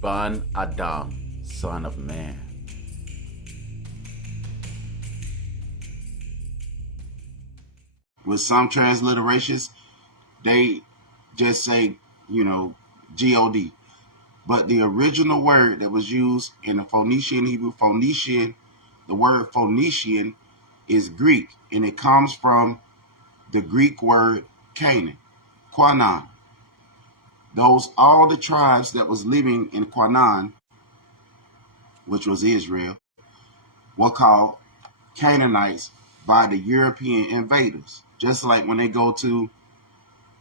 Ban Adam, son of man. With some transliterations, they just say, you know, God. But the original word that was used in the Phoenician Hebrew, the word Phoenician is Greek, and it comes from the Greek word Canaan, Quanan. Those all the tribes that was living in Quanan, which was Israel, were called Canaanites by the European invaders. Just like when they go to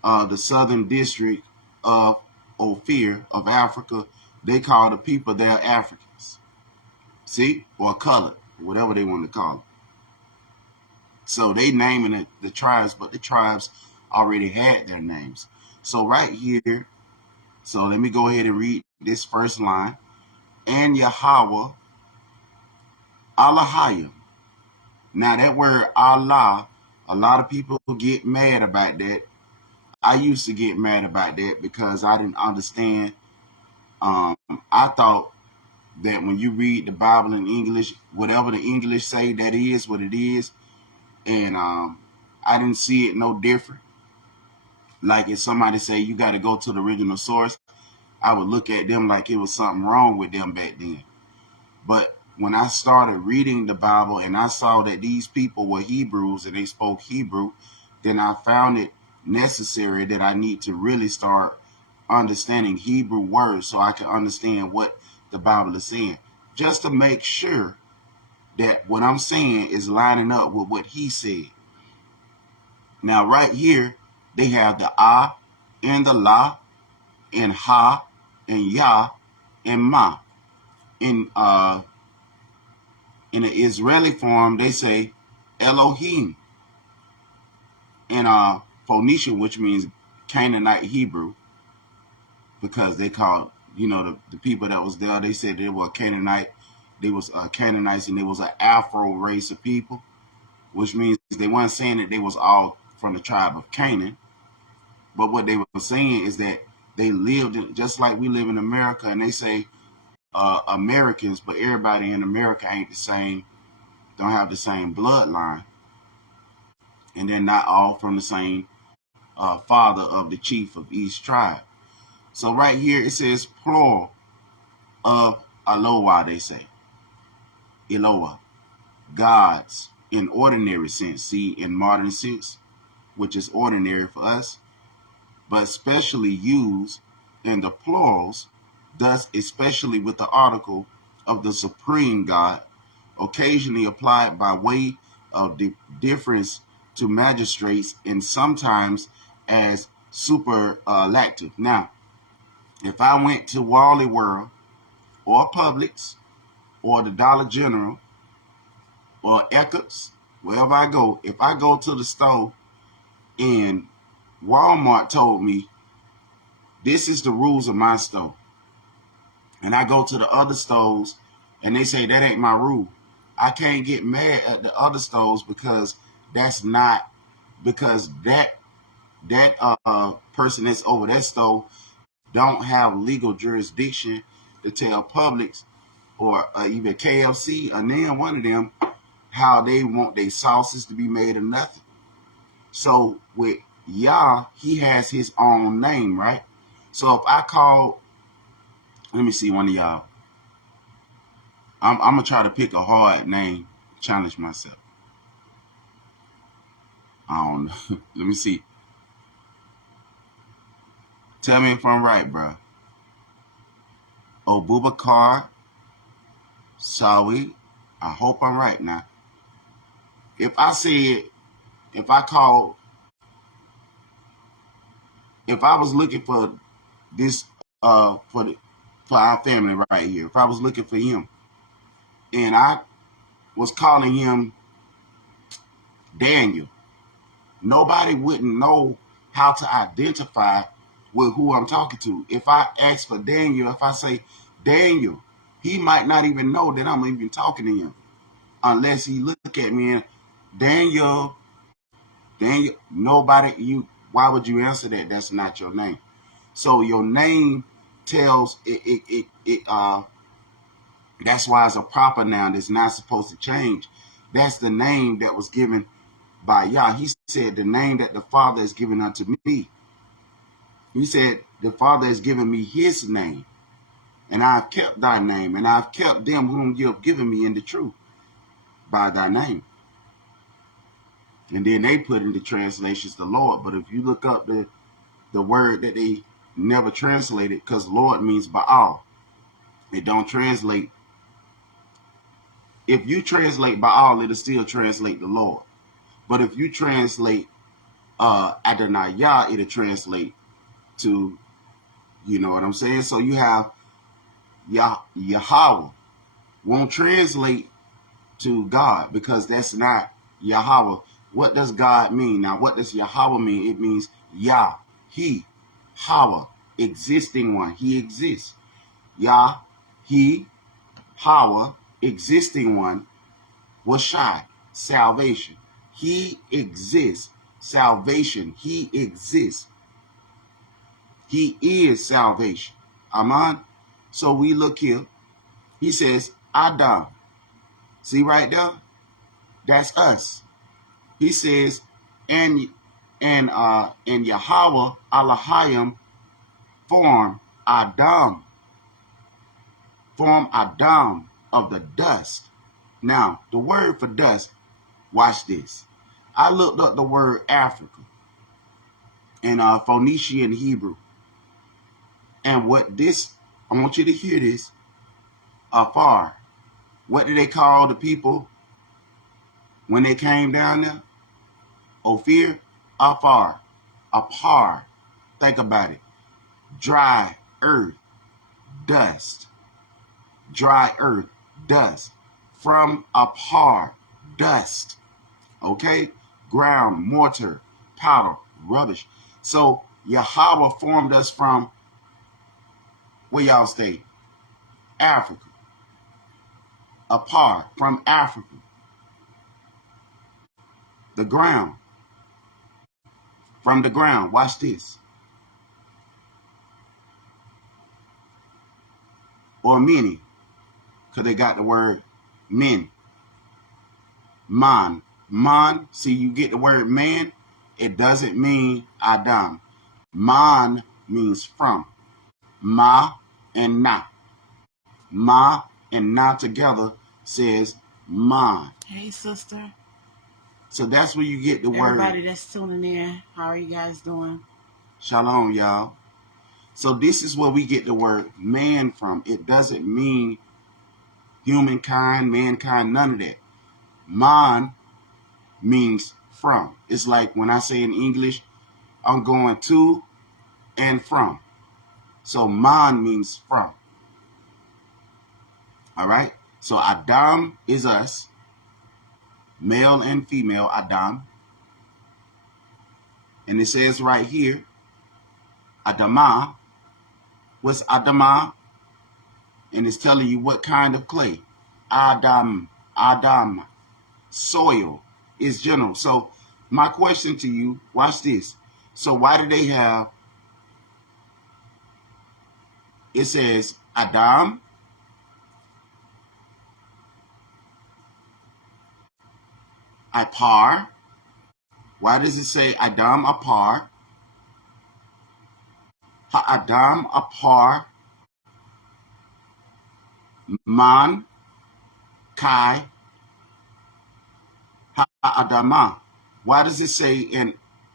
the southern district of Ophir of Africa, they call the people there Africans. See? Or colored, whatever they want to call it. So they naming it the tribes, but the tribes already had their names. So right here, so let me go ahead and read this first line. And Yahweh, Allahayim. Now that word Allah, a lot of people get mad about that. I used to get mad about that because I didn't understand. I thought that when you read the Bible in English, whatever the English say, that is what it is. And I didn't see it no different. Like if somebody say you got to go to the original source, I would look at them like it was something wrong with them back then. But when I started reading the Bible and I saw that these people were Hebrews and they spoke Hebrew, then I found it necessary that I need to really start understanding Hebrew words so I can understand what the Bible is saying, just to make sure that what I'm saying is lining up with what he said. Now, right here, they have the ah and the la and ha and ya and ma. In in the Israeli form, they say Elohim. In Phoenician, which means Canaanite Hebrew, because they called, you know, the people that was there, they said they were Canaanite. They was Canaanites, and they was an Afro race of people, which means they weren't saying that they was all from the tribe of Canaan. But what they were saying is that they lived just like we live in America, and they say Americans, but everybody in America ain't the same, don't have the same bloodline, and they're not all from the same father of the chief of each tribe. So right here it says plural of Eloah, they say. Eloah, gods in ordinary sense. See, in modern sense, which is ordinary for us, but especially used in the plurals, thus especially with the article of the supreme God, occasionally applied by way of difference to magistrates and sometimes as superlative. Now, if I went to Wally World or Publix or the Dollar General or Eckerd's, wherever I go, if I go to the store and Walmart told me this is the rules of my store, and I go to the other stores and they say that ain't my rule, I can't get mad at the other stores because that's not, because that person that's over that store don't have legal jurisdiction to tell Publix or even KFC or name one of them how they want their sauces to be made or nothing. So with Yah, he has his own name, right? So if I call, let me see one of y'all. I'm gonna try to pick a hard name, challenge myself. I don't know. Let me see. Tell me if I'm right, bro. Obubakar Sawi. I hope I'm right now. If I said, if I called, if I was looking for this, for our family right here, if I was looking for him, and I was calling him Daniel, nobody wouldn't know how to identify with who I'm talking to. If I ask for Daniel, if I say Daniel, he might not even know that I'm even talking to him unless he look at me and Daniel, Daniel. Nobody, you. Why would you answer that? That's not your name. So your name tells that's why it's a proper noun. It's not supposed to change. That's the name that was given by Yah. He said, the name that the Father has given unto me. He said, the Father has given me his name, and I've kept thy name, and I've kept them whom you have given me in the truth by thy name. And then they put in the translations the Lord. But if you look up the word that they never translated, because Lord means Baal. It don't translate. If you translate Baal, it'll still translate the Lord. But if you translate Adonai Yah, it'll translate to, you know what I'm saying? So you have Yahweh. Won't translate to God because that's not Yahweh. What does God mean? Now, what does Yahweh mean? It means Yah, He, Hawa, existing one. He exists. Yah, He, Hawa, existing one, Washai, salvation. He exists. Salvation. He exists. He is salvation. Amen. So we look here. He says, Adam. See right there? That's us. He says, and Yahweh Elohim form Adam of the dust. Now, the word for dust, watch this. I looked up the word Africa in Phoenician Hebrew. And what this, I want you to hear this, Afar. What did they call the people when they came down there? Ophir, Afar, Apar. Think about it. Dry earth, dust. Dry earth, dust. From Apar, dust. Okay? Ground, mortar, powder, rubbish. So Yahweh formed us from, where y'all stay? Africa. Apar, from Africa. The ground. From the ground. Watch this. Or many. Because they got the word men. Man. Man. See, you get the word man. It doesn't mean Adam. Man means from. Ma and na. Ma and na together says man. Hey, sister. So that's where you get the word. Everybody that's tuning in, how are you guys doing? Shalom, y'all. So this is where we get the word man from. It doesn't mean humankind, mankind, none of that. Man means from. It's like when I say in English, I'm going to and from. So man means from. All right? So Adam is us, male and female Adam. And it says right here, Adamah. What's Adamah? And it's telling you what kind of clay. Adam. Soil is general. So my question to you, watch this. So why do they have, it says Adam, Apar. Why does it say Adam Apar? Ha-Adam Apar. Man. Kai. Ha-Adamah. Why does it say in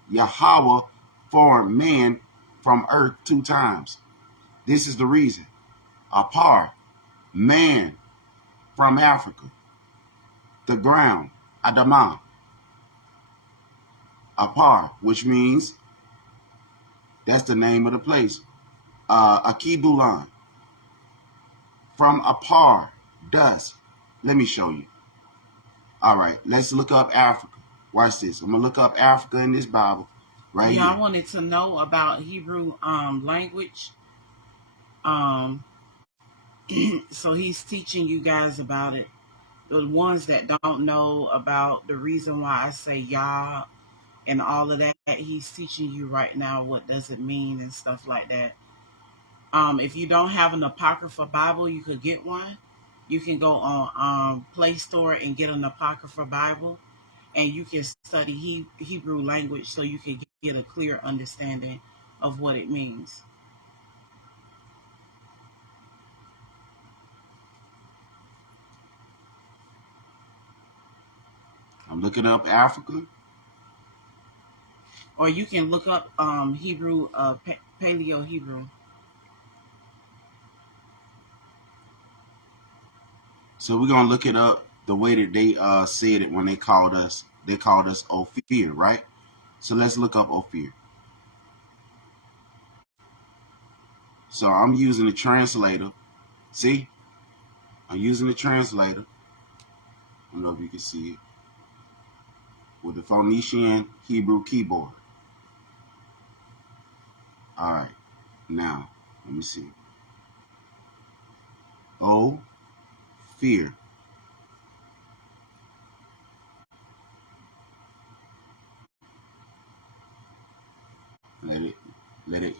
Yahweh formed man from earth 2 times? This is the reason. Apar. Man from Africa. The ground. Adamah. Apar, which means that's the name of the place. Akibulan. From Apar, dust. Let me show you. All right, let's look up Africa. Watch this. I'm gonna look up Africa in this Bible right here. I wanted to know about Hebrew language. So he's teaching you guys about it. The ones that don't know about the reason why I say Yah and all of that, he's teaching you right now what does it mean and stuff like that. If you don't have an Apocrypha Bible, you could get one. You can go on Play Store and get an Apocrypha Bible, and you can study Hebrew language so you can get a clear understanding of what it means. I'm looking up Africa. Or you can look up Hebrew, Paleo Hebrew. So we're gonna look it up the way that they said it when they called us. They called us Ophir, right? So let's look up Ophir. So I'm using the translator. See, I'm using the translator. I don't know if you can see it with the Phoenician Hebrew keyboard. All right, now let me see. Fear. Let it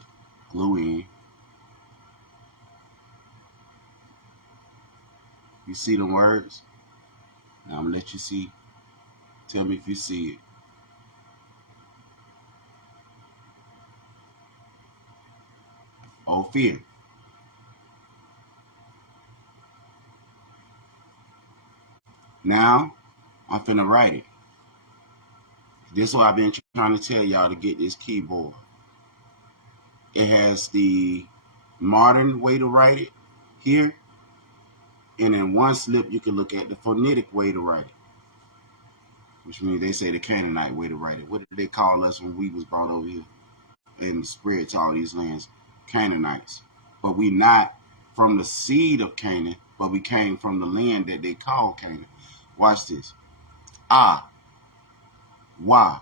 glue in. You see the words? Now I'm gonna let you see. Tell me if you see it. Fear. Now I'm finna write it. This is what I've been trying to tell y'all to get this keyboard. It has the modern way to write it here. And in one slip, you can look at the phonetic way to write it, which means they say the Canaanite way to write it. What did they call us when we was brought over here and spread to all these lands? Canaanites. But we not from the seed of Canaan, but we came from the land that they call Canaan. Watch this. Ah, Wa,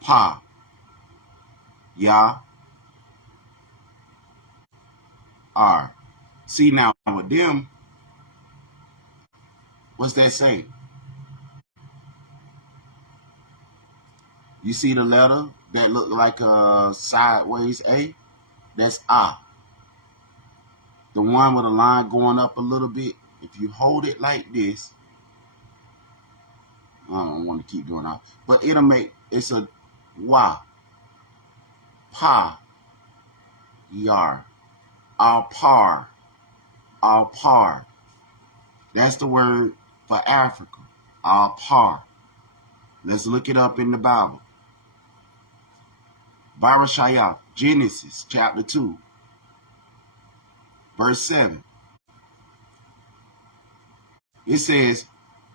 Pa, Ya, R. See now with them, what's that say? You see the letter that look like a sideways A? That's Ah. The one with a line going up a little bit, if you hold it like this, I don't want to keep doing that, but it'll make, it's a Wa, Pa, Yar, Al-Par, Al-Par. That's the word for Africa, Al-Par. Let's look it up in the Bible. Barashayah, Genesis chapter 2, verse 7. It says,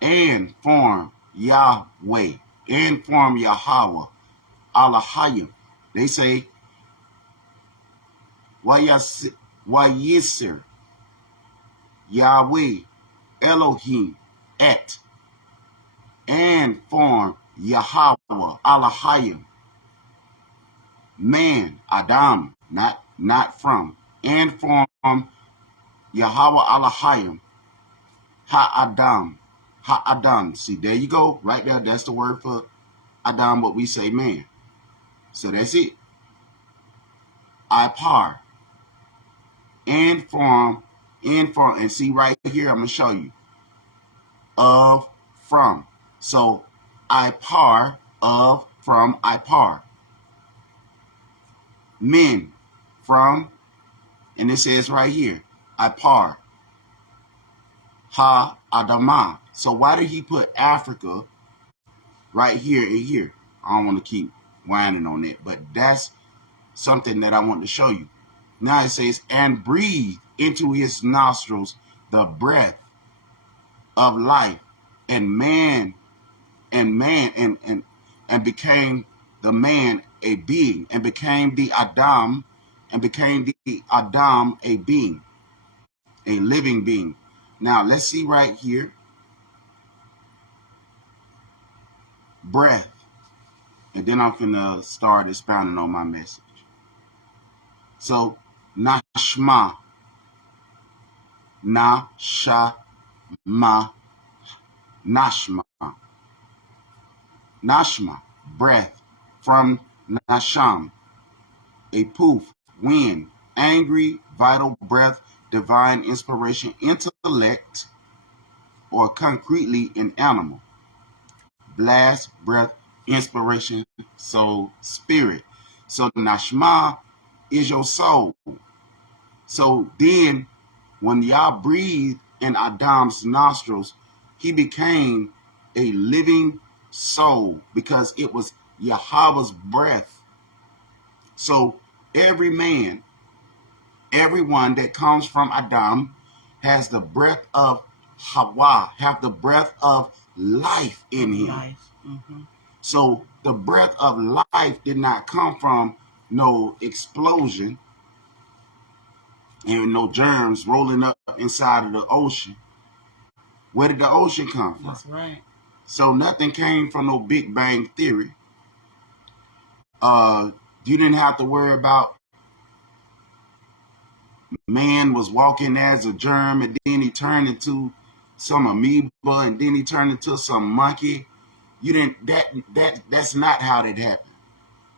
and form Yahweh, and form Yahweh, Allahayim. They say, Wayisir, Yahweh, Elohim, et, and form Yahweh, Allahayim. Man, Adam, not from, and form Yahweh Allahayim, Ha-Adam. See, there you go, right there. That's the word for Adam, what we say man. So that's it. I-Par. And form, and see right here, I'm going to show you. Of, from. So, I-Par, of, from, I-Par. Men, from, and it says right here, I-Par. Ha-Adamah. So why did he put Africa right here and here? I don't want to keep whining on it, but that's something that I want to show you. Now it says, and breathe into his nostrils the breath of life, and became the man a being, and became the Adam a being, a living being. Now let's see right here. Breath. And then I'm finna start expounding on my message. So, Nashma. Nashma. Nashma. Nashma. Breath. From Nasham. A poof. wind, angry, vital breath, divine inspiration, intellect, or concretely an animal. Blast, breath, inspiration, soul, spirit. So Nashma is your soul. So then when Yah breathed in Adam's nostrils, he became a living soul because it was Yahweh's breath. So every man, everyone that comes from Adam has the breath of Hawa, have the breath of life in him. Life. Mm-hmm. So the breath of life did not come from no explosion and no germs rolling up inside of the ocean. Where did the ocean come from? That's right. So nothing came from no Big Bang theory. You didn't have to worry about man was walking as a germ and then he turned into some amoeba and then he turned into some monkey. You didn't that's not how that happened.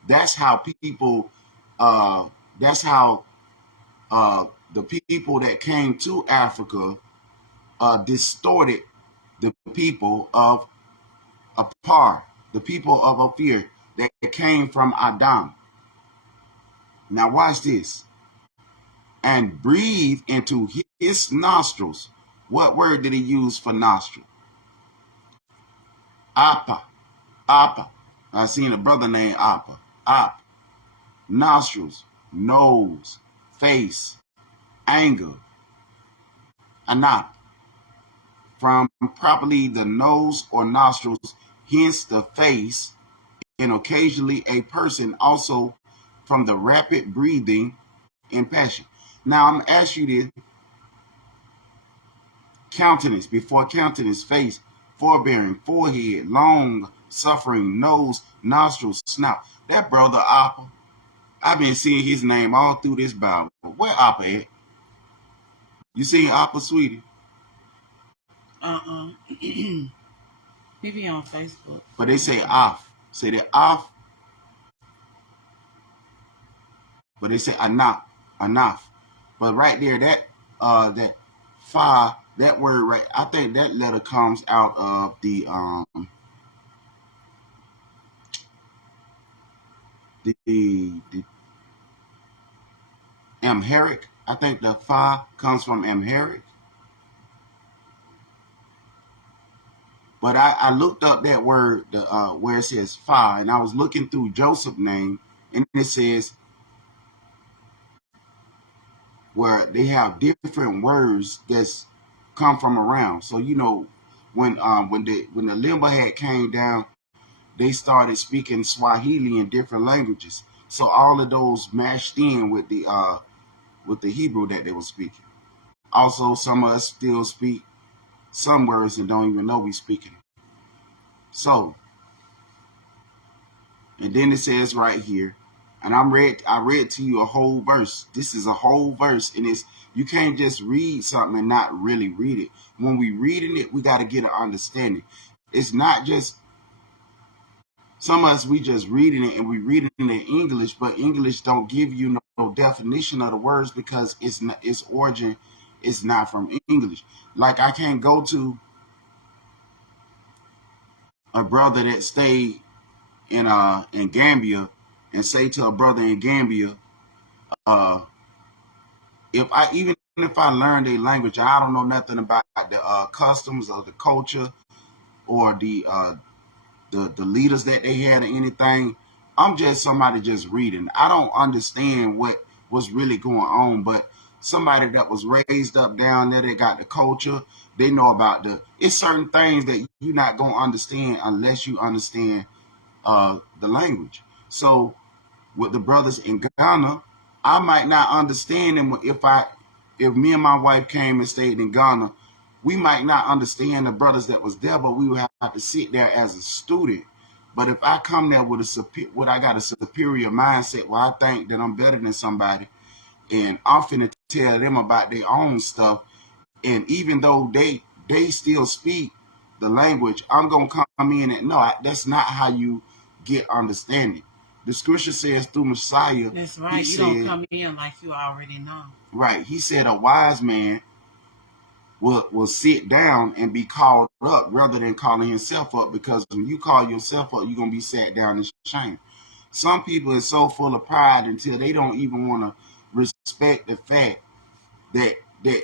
That's how people that's how the people that came to Africa distorted the people of Apar, the people of Ophir that came from Adam. Now watch this. And breathe into his nostrils. What word did he use for nostril? Appa. Appa. I seen a brother named Appa. Appa. Nostrils. Nose. Face. Anger. Anap. From properly the nose or nostrils, hence the face, and occasionally a person also from the rapid breathing and passion. Now I'm going to ask you this. Countenance, before countenance, face, forbearing, forehead, long, suffering, nose, nostrils, snout. That brother Appa, I've been seeing his name all through this Bible. Where Appa at? You seen Appa, sweetie? Maybe on Facebook. But they say off. Say that off. But they say enough. Enough. But right there, that fa, that word right, I think that letter comes out of the Amharic. I think the fa comes from Amharic. But I looked up that word where it says fa, and I was looking through Joseph's name, and it says where they have different words that's come from around. So you know, when the Limba had came down, they started speaking Swahili in different languages. So all of those mashed in with the Hebrew that they were speaking. Also, some of us still speak some words and don't even know we speaking. So, and then it says right here, and I read to you a whole verse. This is a whole verse, and it's you can't just read something and not really read it. When we reading it, we got to get an understanding. It's not just some of us we just reading it and we reading it in English, but English don't give you no definition of the words because its origin is not from English. Like I can't go to a brother that stayed in Gambia and say to a brother in Gambia, if I learn their language, I don't know nothing about the customs or the culture or the leaders that they had or anything. I'm just somebody just reading. I don't understand what was really going on, but somebody that was raised up down there, they got the culture, they know about it's certain things that you're not gonna understand unless you understand the language. So with the brothers in Ghana, I might not understand them if me and my wife came and stayed in Ghana. We might not understand the brothers that was there, but we would have to sit there as a student. But if I come there with I got a superior mindset where I think that I'm better than somebody, and I'm finna tell them about their own stuff, and even though they still speak the language, I'm gonna come in and no, that's not how you get understanding. The scripture says through Messiah, That's he right. You don't said, come in like you already know. right, he said a wise man will sit down and be called up rather than calling himself up, because when you call yourself up, you're going to be sat down and shamed. Some people are so full of pride until they don't even want to respect the fact that that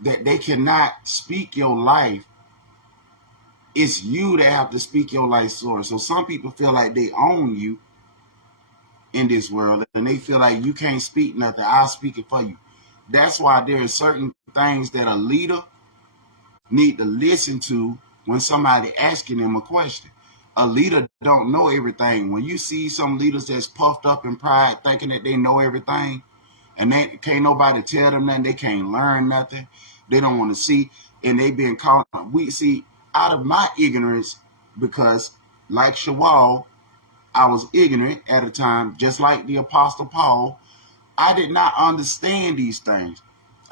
that they cannot speak your life. It's you that have to speak your life story. So some people feel like they own you in this world, and they feel like you can't speak nothing. I'll speak it for you. That's why there are certain things that a leader need to listen to when somebody asking them a question. A leader don't know everything. When you see some leaders that's puffed up in pride, thinking that they know everything, and they can't nobody tell them nothing, they can't learn nothing, they don't want to see, and they been called. We see out of my ignorance, because like Shawal, I was ignorant at a time, just like the Apostle Paul. I did not understand these things.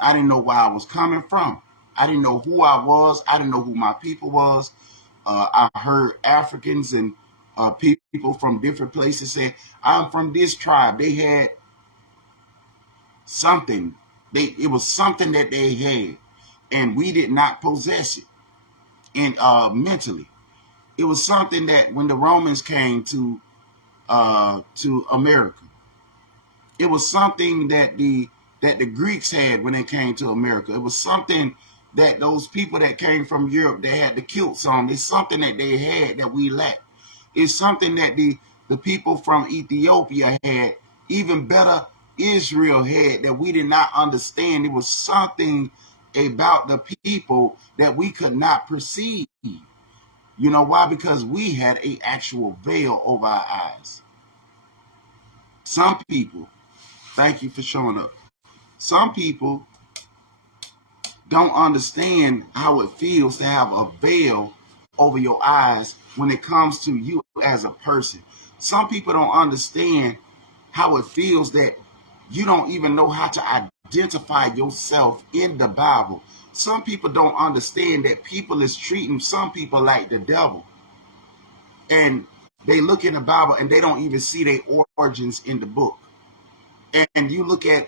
I didn't know where I was coming from. I didn't know who I was. I didn't know who my people was. I heard Africans and people from different places say, I'm from this tribe. They had something. It was something that they had, and we did not possess it in mentally. It was something that when the Romans came to America, it was something that the Greeks had when they came to America. It was something that those people that came from Europe, they had the kilts on. It's something that they had that we lacked. It's something that the people from Ethiopia had, even better Israel had, that we did not understand. It was something about the people that we could not perceive. You know why? Because we had an actual veil over our eyes. Some people, thank you for showing up. Some people don't understand how it feels to have a veil over your eyes when it comes to you as a person. Some people don't understand how it feels that you don't even know how to identify yourself in the Bible. Some people don't understand that people is treating some people like the devil. And they look in the Bible and they don't even see their origins in the book. And you look at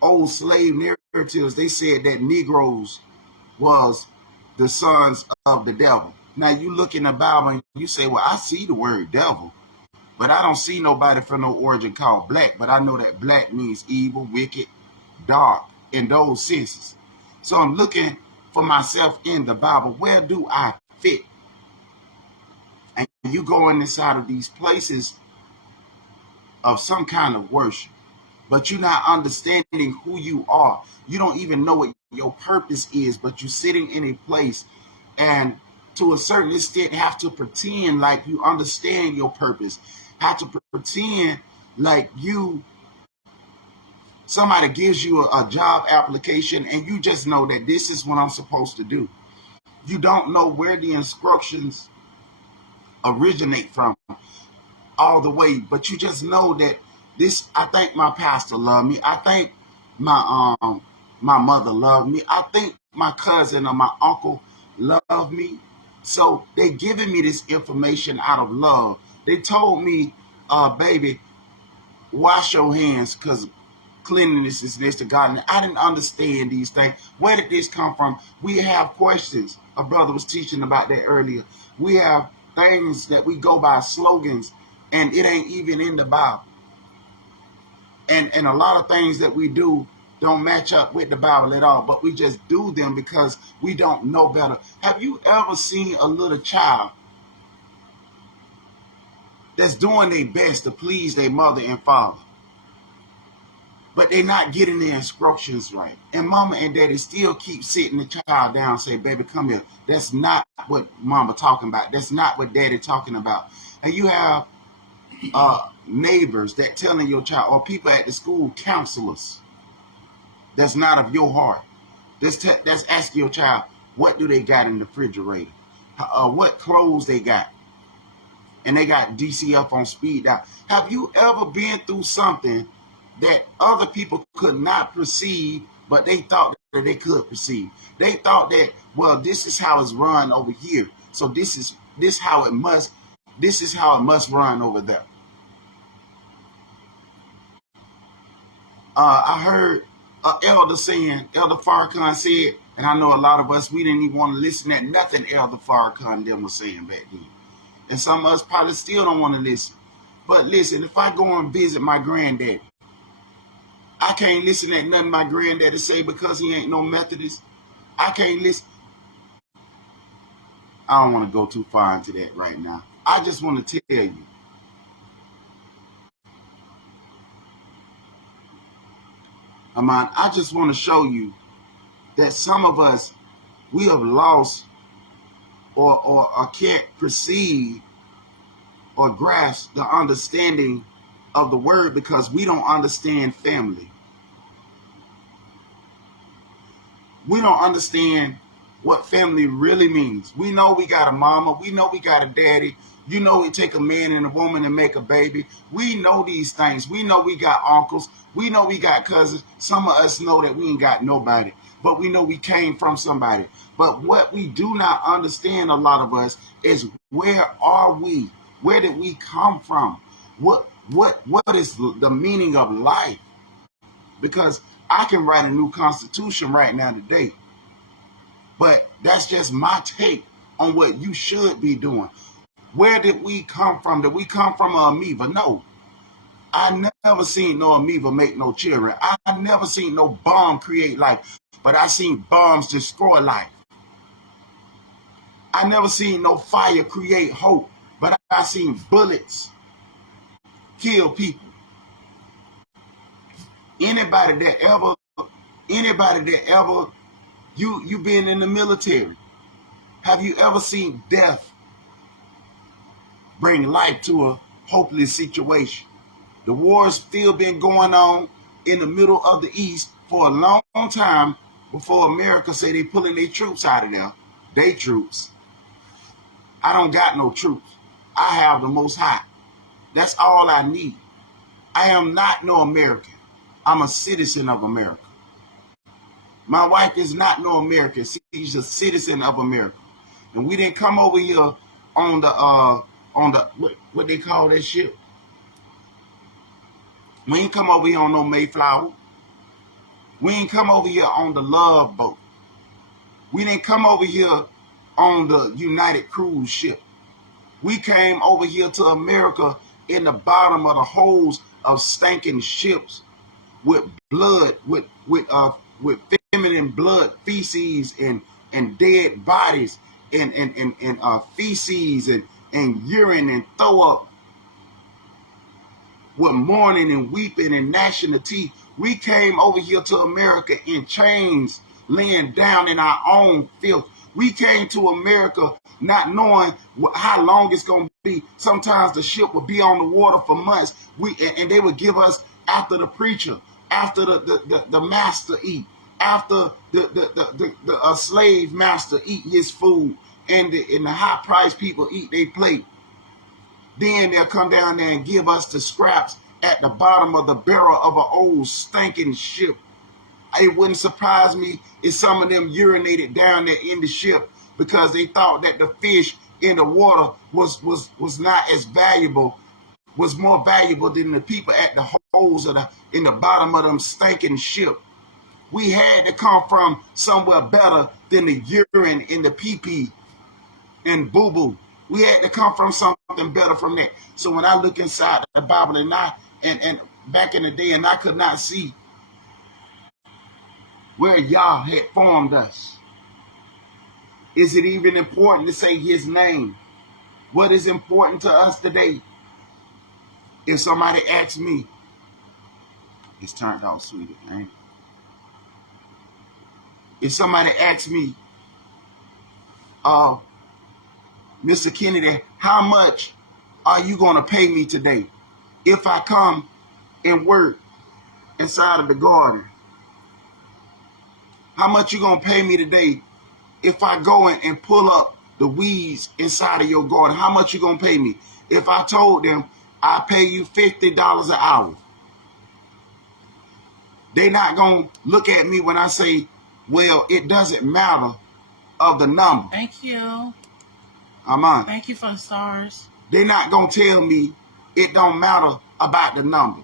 old slave narratives, they said that Negroes was the sons of the devil. Now you look in the Bible and you say, well, I see the word devil, but I don't see nobody from no origin called black. But I know that black means evil, wicked, dark, in those senses. So I'm looking for myself in the Bible. Where do I fit? And you go inside of these places of some kind of worship, but you're not understanding who you are. You don't even know what your purpose is, but you're sitting in a place and to a certain extent have to pretend like you understand your purpose, have to pretend like somebody gives you a job application and you just know that this is what I'm supposed to do. You don't know where the instructions originate from all the way, but you just know that this. I think my pastor loved me. I think my mother loved me. I think my cousin or my uncle loved me. So they giving me this information out of love. They told me, baby, wash your hands because cleanliness is next to God. And I didn't understand these things. Where did this come from? We have questions. A brother was teaching about that earlier. We have things that we go by, slogans, and it ain't even in the Bible. And a lot of things that we do don't match up with the Bible at all, but we just do them because we don't know better. Have you ever seen a little child that's doing their best to please their mother and father, but they're not getting their instructions right? And mama and daddy still keep sitting the child down and say, baby, come here. That's not what mama talking about. That's not what daddy talking about. And you have neighbors that telling your child, or people at the school, counselors, that's not of your heart. That's asking your child, what do they got in the refrigerator? What clothes they got? And they got DCF on speed dial. Have you ever been through something that other people could not perceive, but they thought that they could perceive? They thought that, well, this is how it's run over here. So this is how it must run over there. I heard Elder saying, Elder Farrakhan said, and I know a lot of us, we didn't even want to listen to nothing Elder Farrakhan them was saying back then. And some of us probably still don't want to listen. But listen, if I go and visit my granddaddy, I can't listen to nothing my granddaddy say because he ain't no Methodist. I can't listen. I don't want to go too far into that right now. I just want to tell you, Aman, I just want to show you that some of us, we have lost or can't perceive or grasp the understanding of the word because we don't understand family. We don't understand what family really means. We know we got a mama. We know we got a daddy. You know it take a man and a woman to make a baby. We know these things. We know we got uncles. We know we got cousins. Some of us know that we ain't got nobody, but we know we came from somebody. But what we do not understand, a lot of us, is where are we? Where did we come from? What is the meaning of life? Because I can write a new constitution right now today. But that's just my take on what you should be doing. Where did we come from? Did we come from an amoeba? No. I never seen no amoeba make no children. I never seen no bomb create life. But I seen bombs destroy life. I never seen no fire create hope. But I seen bullets kill people. Anybody that ever, you been in the military, have you ever seen death bring life to a hopeless situation? The war's still been going on in the middle of the East for a long time before America say they pulling their troops out of there. They troops. I don't got no troops. I have the Most High. That's all I need. I am not no American. I'm a citizen of America. My wife is not no American. She's a citizen of America. And we didn't come over here on the what they call that ship. We ain't come over here on no Mayflower. We ain't come over here on the Love Boat. We didn't come over here on the United Cruise Ship. We came over here to America in the bottom of the holes of stinking ships with blood, with feminine blood, feces and dead bodies and feces and urine and throw up, with mourning and weeping and gnashing of teeth. We came over here to America in chains, laying down in our own filth. We came to America not knowing how long it's going to be. Sometimes the ship would be on the water for months. And they would give us, after the preacher, after the master eat, after the slave master eat his food, and the high price people eat their plate. Then they'll come down there and give us the scraps at the bottom of the barrel of an old stinking ship. It wouldn't surprise me if some of them urinated down there in the ship because they thought that the fish in the water was not as valuable, was more valuable than the people at the holes in the bottom of them stinking ship. We had to come from somewhere better than the urine in the pee-pee and boo-boo. We had to come from something better from that. So when I look inside the Bible and back in the day, and I could not see where Yah had formed us. Is it even important to say his name? What is important to us today? If somebody asks me, it's turned out sweeter, man. If somebody asks me, Mr. Kennedy, how much are you going to pay me today if I come and work inside of the garden? How much you going to pay me today if I go in and pull up the weeds inside of your garden? How much you going to pay me? If I told them I pay you $50 an hour, they not going to look at me when I say, well, it doesn't matter of the number. Thank you. Amen. Thank you for the stars. They're not going to tell me it don't matter about the number.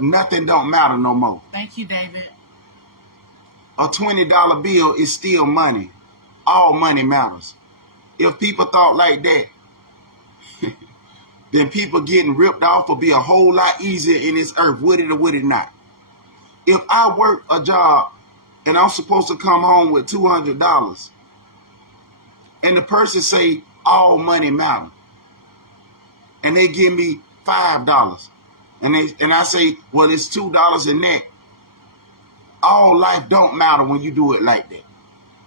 nothing don't matter no more. Thank you, David. A $20 bill is still money. All money matters. If people thought like that, then people getting ripped off will be a whole lot easier in this earth, would it or would it not? If I work a job and I'm supposed to come home with $200 and the person say all money matter and they give me $5 and I say, well, it's $2 in that, all life don't matter when you do it like that.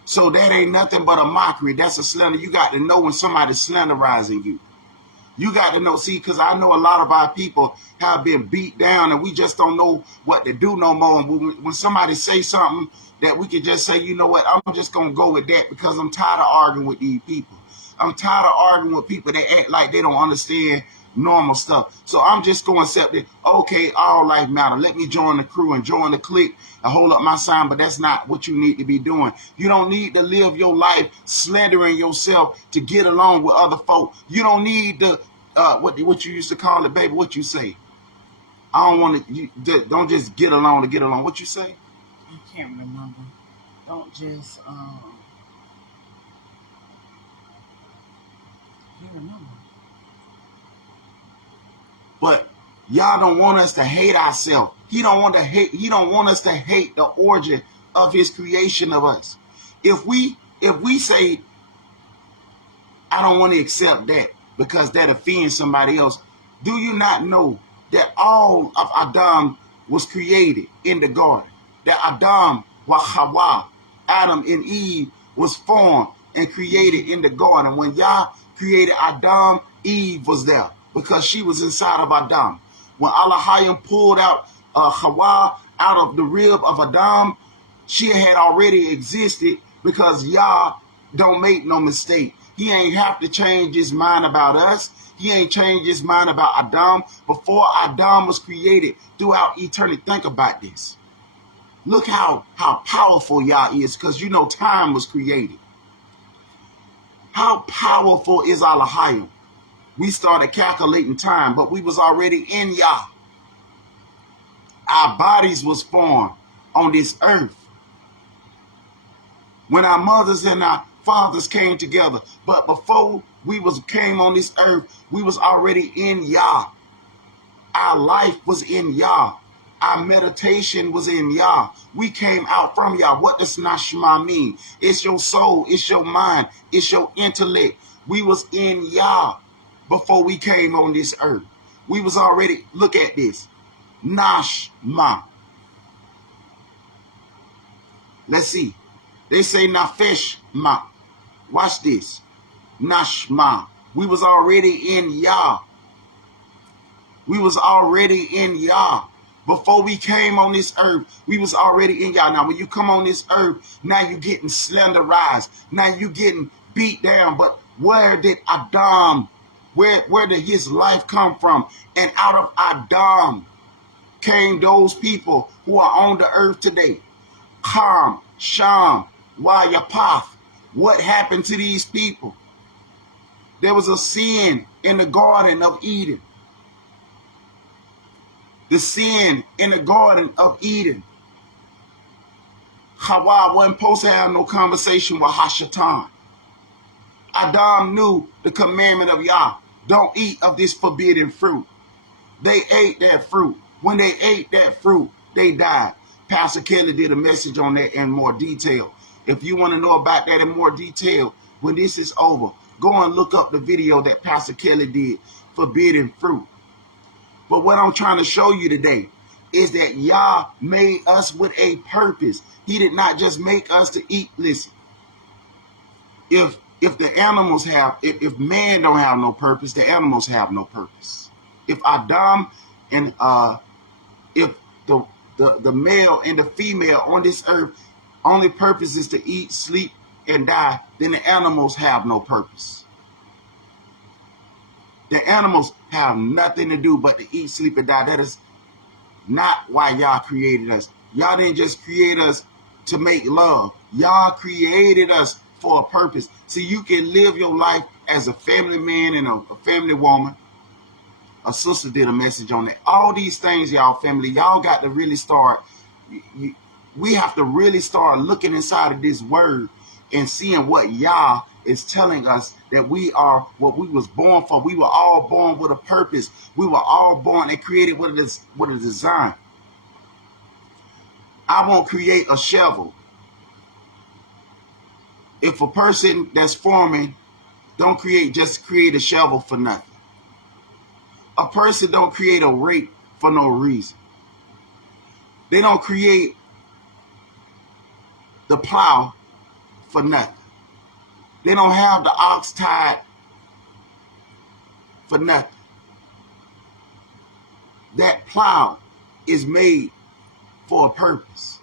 So that ain't nothing but a mockery. That's a slander. You got to know when somebody's slanderizing you. You got to know, see, because I know a lot of our people have been beat down and we just don't know what to do no more. And when somebody say something that we can just say, you know what, I'm just going to go with that because I'm tired of arguing with these people. I'm tired of arguing with people that act like they don't understand normal stuff. So I'm just going to accept it. Okay, all life matter. Let me join the crew and join the clique and hold up my sign, but that's not what you need to be doing. You don't need to live your life slandering yourself to get along with other folk. You don't need to, what you used to call it, baby, what you say? I don't want to, don't just get along to get along. What you say? I can't remember. Don't just, I can't remember. But y'all don't want us to hate ourselves. He don't want us to hate the origin of his creation of us. If we say, I don't want to accept that because that offends somebody else, do you not know that all of Adam was created in the garden? That Adam wa Hawa, Adam and Eve, was formed and created in the garden. When Yah created Adam, Eve was there because she was inside of Adam. When Elohim pulled out Hawa out of the rib of Adam, she had already existed because Yah don't make no mistake. He ain't have to change his mind about us. He ain't changed his mind about Adam. Before Adam was created throughout eternity. Think about this. Look how powerful Yah is, because you know time was created. How powerful is Elohim? We started calculating time, but we was already in Yah. Our bodies was formed on this earth when our mothers and our fathers came together. But before we came on this earth, we was already in Yah. Our life was in Yah. Our meditation was in Yah. We came out from Yah. What does Nashma mean? It's your soul. It's your mind. It's your intellect. We was in Yah before we came on this earth. We was already, look at this, Nashma. Let's see. They say Nafesh Ma. Watch this. Nashma. We was already in Yah. We was already in Yah. Before we came on this earth, we was already in Yah. Now, when you come on this earth, now you're getting slenderized. Now you're getting beat down. But where did Adam, where did his life come from? And out of Adam came those people who are on the earth today. Ham, Sham, Yapath. What happened to these people? There was a sin in the Garden of Eden. The sin in the Garden of Eden. Hawa wasn't supposed to have no conversation with Hashatan. Adam knew the commandment of Yah. Don't eat of this forbidden fruit. They ate that fruit. When they ate that fruit, they died. Pastor Kelly did a message on that in more detail. If you want to know about that in more detail, when this is over, go and look up the video that Pastor Kelly did, Forbidden Fruit. But what I'm trying to show you today is that Yah made us with a purpose. He did not just make us to eat. Listen, if the animals have, if man don't have no purpose, the animals have no purpose. If Adam and if the male and the female on this earth only purpose is to eat, sleep, and die, then the animals have no purpose. The animals have nothing to do but to eat, sleep, and die. That is not why Yah created us. Yah didn't just create us to make love. Yah created us for a purpose. So you can live your life as a family man and a family woman. A sister did a message on it. All these things, y'all, family, y'all got to really start. We have to really start looking inside of this word and seeing what Yah is telling us, that we are what we was born for. We were all born with a purpose. We were all born and created with a design. I won't create a shovel if a person that's forming don't create a shovel for nothing. A person don't create a rake for no reason. They don't create the plow for nothing. They don't have the ox tied for nothing. That plow is made for a purpose.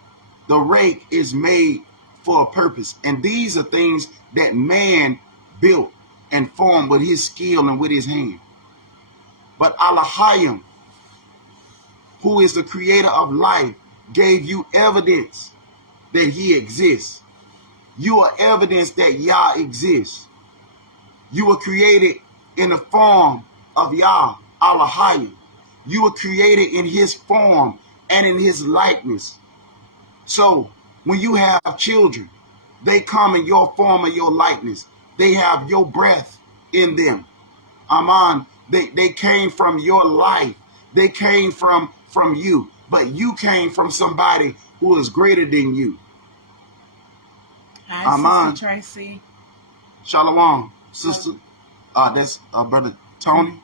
The rake is made for a purpose. And these are things that man built and formed with his skill and with his hand. But Elohim, who is the creator of life, gave you evidence that he exists. You are evidence that Yah exists. You were created in the form of Yah, Elohim. You were created in his form and in his likeness. So when you have children, they come in your form and your likeness. They have your breath in them. Aman, they came from your life. They came from you. But you came from somebody who is greater than you. Hi, Aman. Sister Tracy. Shalom, sister. That's Brother Tony.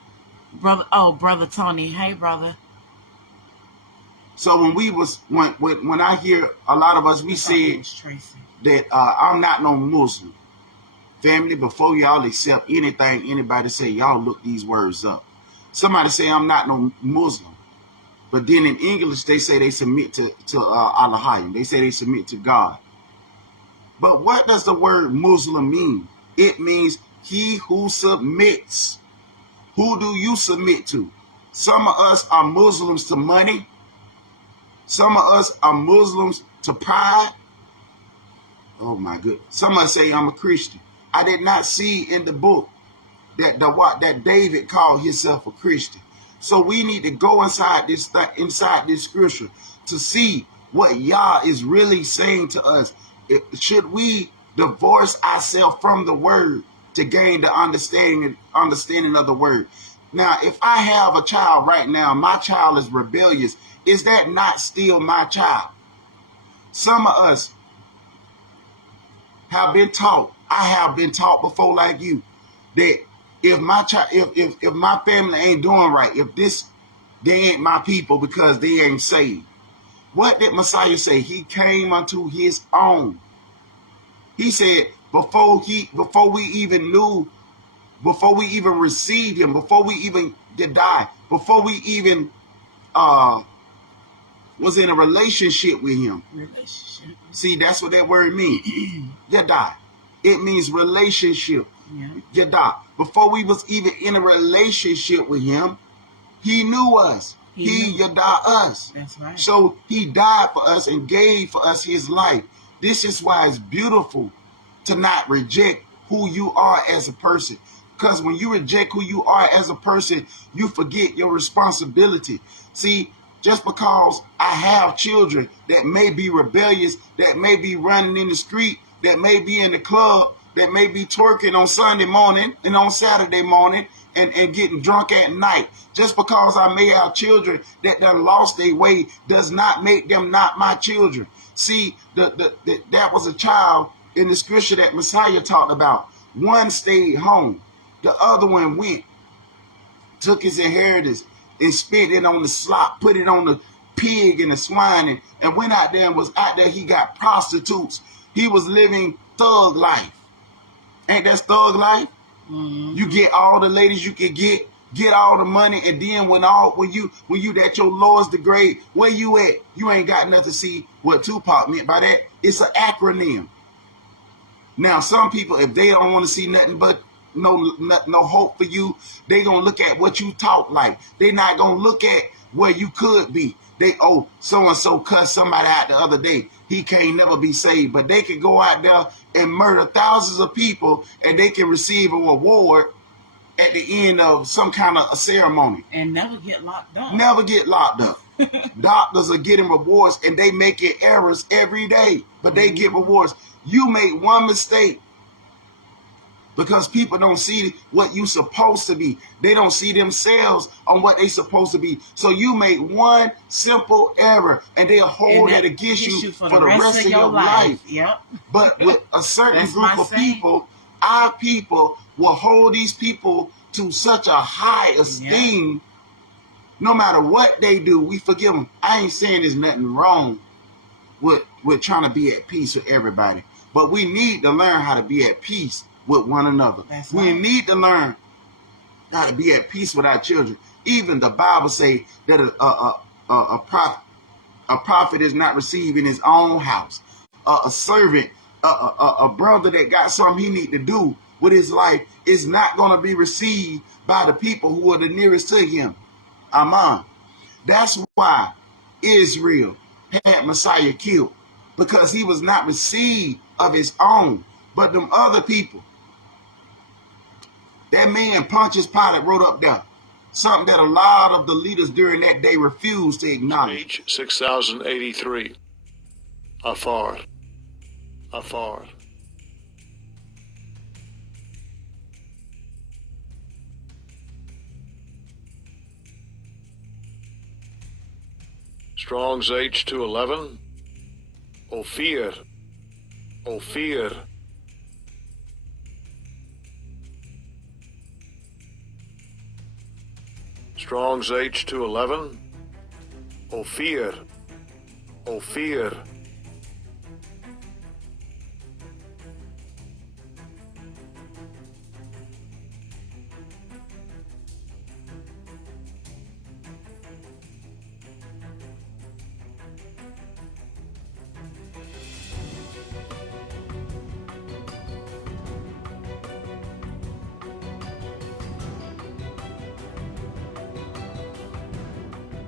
Brother Tony. Hey, brother. So when I hear a lot of us, we say that I'm not no Muslim. Family, before y'all accept anything anybody say, y'all look these words up. Somebody say I'm not no Muslim, but then in English they say they submit to Elohim. They say they submit to God. But what does the word Muslim mean? It means he who submits. Who do you submit to? Some of us are Muslims to money. Some of us are Muslims to pride. Oh my goodness. Some of us say I'm a Christian. I did not see in the book that David called himself a Christian. So we need to go inside this scripture to see what Yah is really saying to us. Should we divorce ourselves from the word to gain the understanding of the word? Now, if I have a child right now, my child is rebellious, is that not still my child? Some of us have been taught, I have been taught before like you, that if my child, if my family ain't doing right, they ain't my people because they ain't saved. What did Messiah say? He came unto his own. He said before we even received him, before we even did die, before we even was in a relationship with him. Relationship. See, that's what that word means. Yada. It means relationship. Yeah. Yada. Before we was even in a relationship with him, he knew us. He yada us. That's right. So he died for us and gave for us his life. This is why it's beautiful to not reject who you are as a person. Because when you reject who you are as a person, you forget your responsibility. See, just because I have children that may be rebellious, that may be running in the street, that may be in the club, that may be twerking on Sunday morning and on Saturday morning and getting drunk at night, just because I may have children that done lost their way does not make them not my children. See, that was a child in the scripture that Messiah talked about. One stayed home. The other one went, took his inheritance and spent it on the slop, put it on the pig and the swine, and went out there and was out there. He got prostitutes. He was living thug life. Ain't that thug life? Mm-hmm. You get all the ladies you can get all the money, and then when you at your lowest degree, where you at? You ain't got nothing to see what Tupac meant by that. It's an acronym. Now, some people, if they don't want to see nothing but no hope for you, they gonna look at what you talk like. They not gonna look at where you could be. So and so cussed somebody out the other day. He can't never be saved, but they can go out there and murder thousands of people, and they can receive a reward at the end of some kind of a ceremony. And never get locked up. Never get locked up. Doctors are getting rewards, and they making errors every day, but they get rewards. You make one mistake because people don't see what you supposed to be. They don't see themselves on what they supposed to be. So you make one simple error, and they'll hold that against you for the rest of your life. Yep. But with a certain group of people, our people will hold these people to such a high esteem. No matter what they do, we forgive them. I ain't saying there's nothing wrong with trying to be at peace with everybody, but we need to learn how to be at peace with one another. We need to learn how to be at peace with our children. Even the Bible say that a prophet is not received in his own house. A servant, a brother that got something he need to do with his life is not going to be received by the people who are the nearest to him. Amen. That's why Israel had Messiah killed, because he was not received of his own. But them other people, that man Pontius Pilate wrote up there something that a lot of the leaders during that day refused to acknowledge. Page 6083. Afar. Strong's H211. Ophir. Strong's H211. Ophir.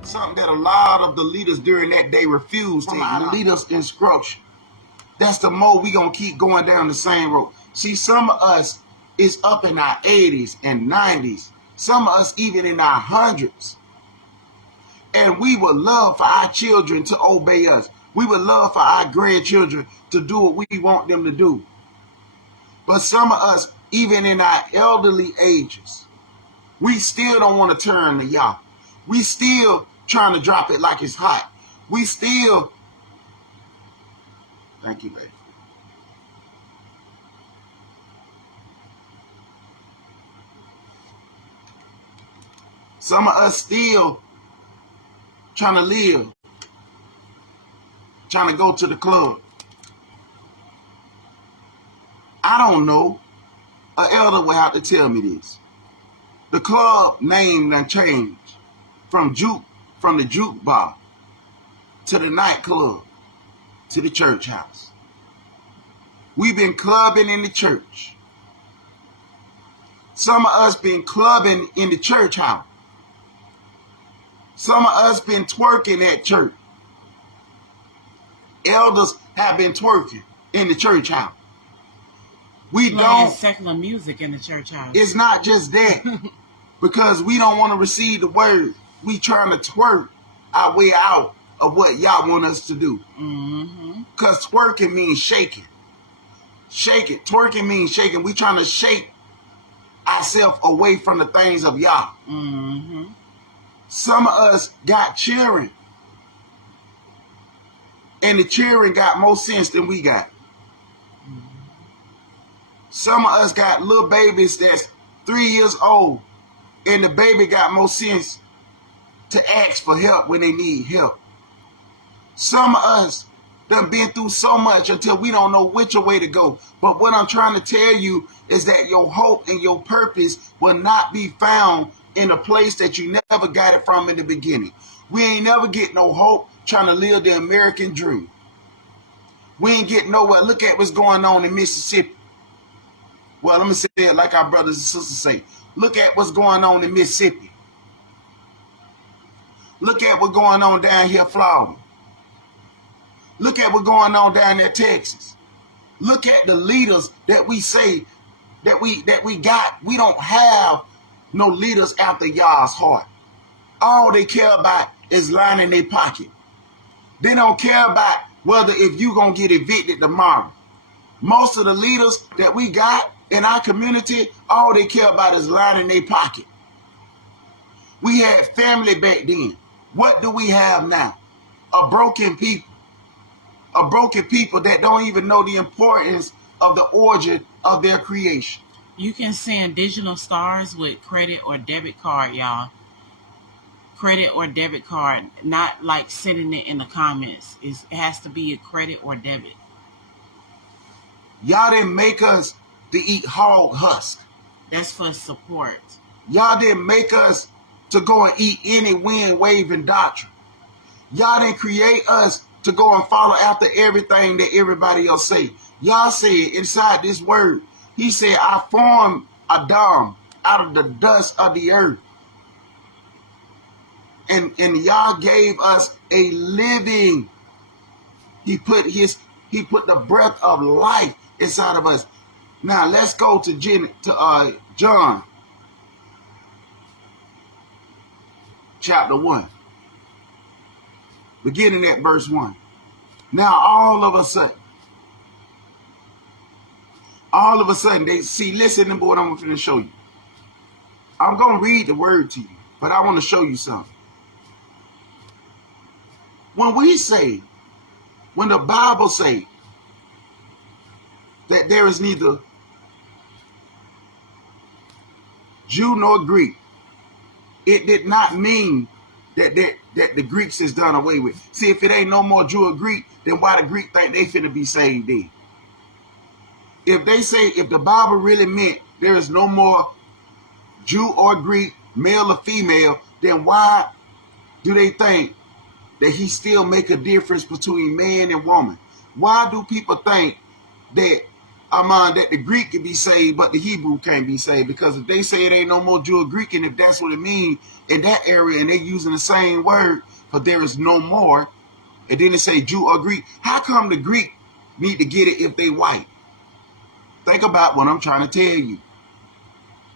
Something that a lot of the leaders during that day refused to acknowledge. Leaders' instruction. That's the more we gonna keep going down the same road. See, some of us is up in our 80s and 90s. Some of us even in our hundreds. And we would love for our children to obey us. We would love for our grandchildren to do what we want them to do. But some of us, even in our elderly ages, we still don't want to turn to Yah. We still trying to drop it like it's hot. We still, thank you, baby. Some of us still trying to live, trying to go to the club. I don't know. An elder will have to tell me this. The club name done changed from the juke bar to the nightclub to the church house. We've been clubbing in the church. Some of us been clubbing in the church house. Some of us been twerking at church. Elders have been twerking in the church house. We don't secular music in the church house. It's not just that. Because we don't want to receive the word. We trying to twerk our way out of what y'all want us to do. Because twerking means shaking. Shaking. Twerking means shaking. We trying to shake ourselves away from the things of Yah. Some of us got cheering. And the cheering got more sense than we got. Some of us got little babies that's 3 years old. And the baby got more sense to ask for help when they need help. Some of us done been through so much until we don't know which way to go. But what I'm trying to tell you is that your hope and your purpose will not be found in a place that you never got it from in the beginning. We ain't never get no hope trying to live the American dream. We ain't get nowhere. Look at what's going on in Mississippi. Well, let me say it like our brothers and sisters say. Look at what's going on in Mississippi. Look at what's going on down here in Florida. Look at what's going on down there in Texas. Look at the leaders that we say that we got. We don't have no leaders after Yah's heart. All they care about is lining their pocket. They don't care about whether if you going to get evicted tomorrow. Most of the leaders that we got in our community, all they care about is lining their pocket. We had family back then. What do we have now? A broken people. A broken people that don't even know the importance of the origin of their creation. You can send digital stars with credit or debit card, y'all. Credit or debit card, not like sending it in the comments. It has to be a credit or debit. Y'all didn't make us to eat hog husk. That's for support. Y'all didn't make us to go and eat any wind, wave, and doctrine. Y'all didn't create us to go and follow after everything that everybody else say. Y'all said inside this word, he said, I formed Adam out of the dust of the earth. And y'all gave us a living. He put the breath of life inside of us. Now let's go to John chapter 1. Beginning at verse 1. Now all of a sudden, they see, listen to what I'm going to show you. I'm going to read the word to you, but I want to show you something. When the Bible say that there is neither Jew nor Greek, it did not mean that the Greeks is done away with. See, if it ain't no more Jew or Greek, then why the Greek think they finna be saved then? If the Bible really meant there is no more Jew or Greek, male or female, then why do they think that he still make a difference between man and woman? Why do people think that the Greek can be saved, but the Hebrew can't be saved? Because if they say it ain't no more Jew or Greek, and if that's what it means in that area, and they using the same word, for there is no more, and then they say Jew or Greek, how come the Greek need to get it if they white? Think about what I'm trying to tell you.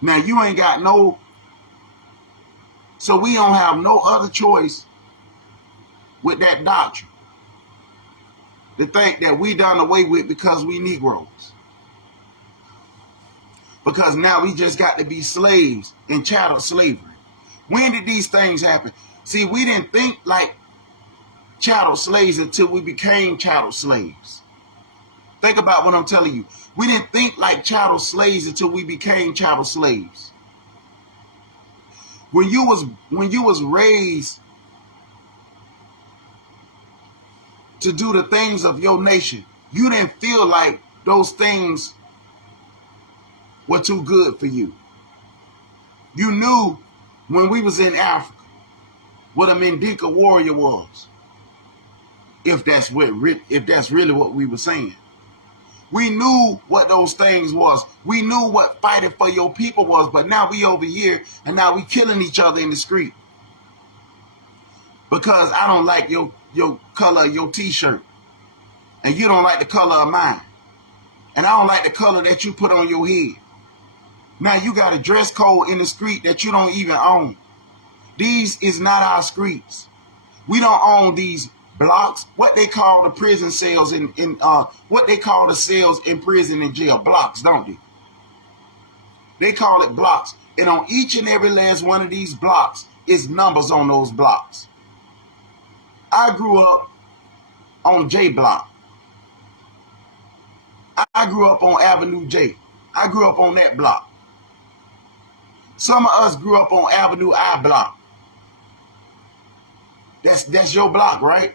Now you ain't got so we don't have no other choice with that doctrine to think that we done away with because we Negroes. Because now we just got to be slaves in chattel slavery. When did these things happen? See, we didn't think like chattel slaves until we became chattel slaves. Think about what I'm telling you. We didn't think like chattel slaves until we became chattel slaves. When you was raised to do the things of your nation, you didn't feel like those things were too good for you. You knew when we was in Africa what a Mendika warrior was. If that's really what we were saying. We knew what those things was. We knew what fighting for your people was, but now we over here and now we killing each other in the street. Because I don't like your color of your t-shirt. And you don't like the color of mine. And I don't like the color that you put on your head. Now you got a dress code in the street that you don't even own. These is not our streets. We don't own these blocks. What they call the prison cells what they call the cells in prison and jail, blocks, don't they? They call it blocks. And on each and every last one of these blocks is numbers on those blocks. I grew up on J Block. I grew up on Avenue J. I grew up on that block. Some of us grew up on Avenue I Block. That's your block, right?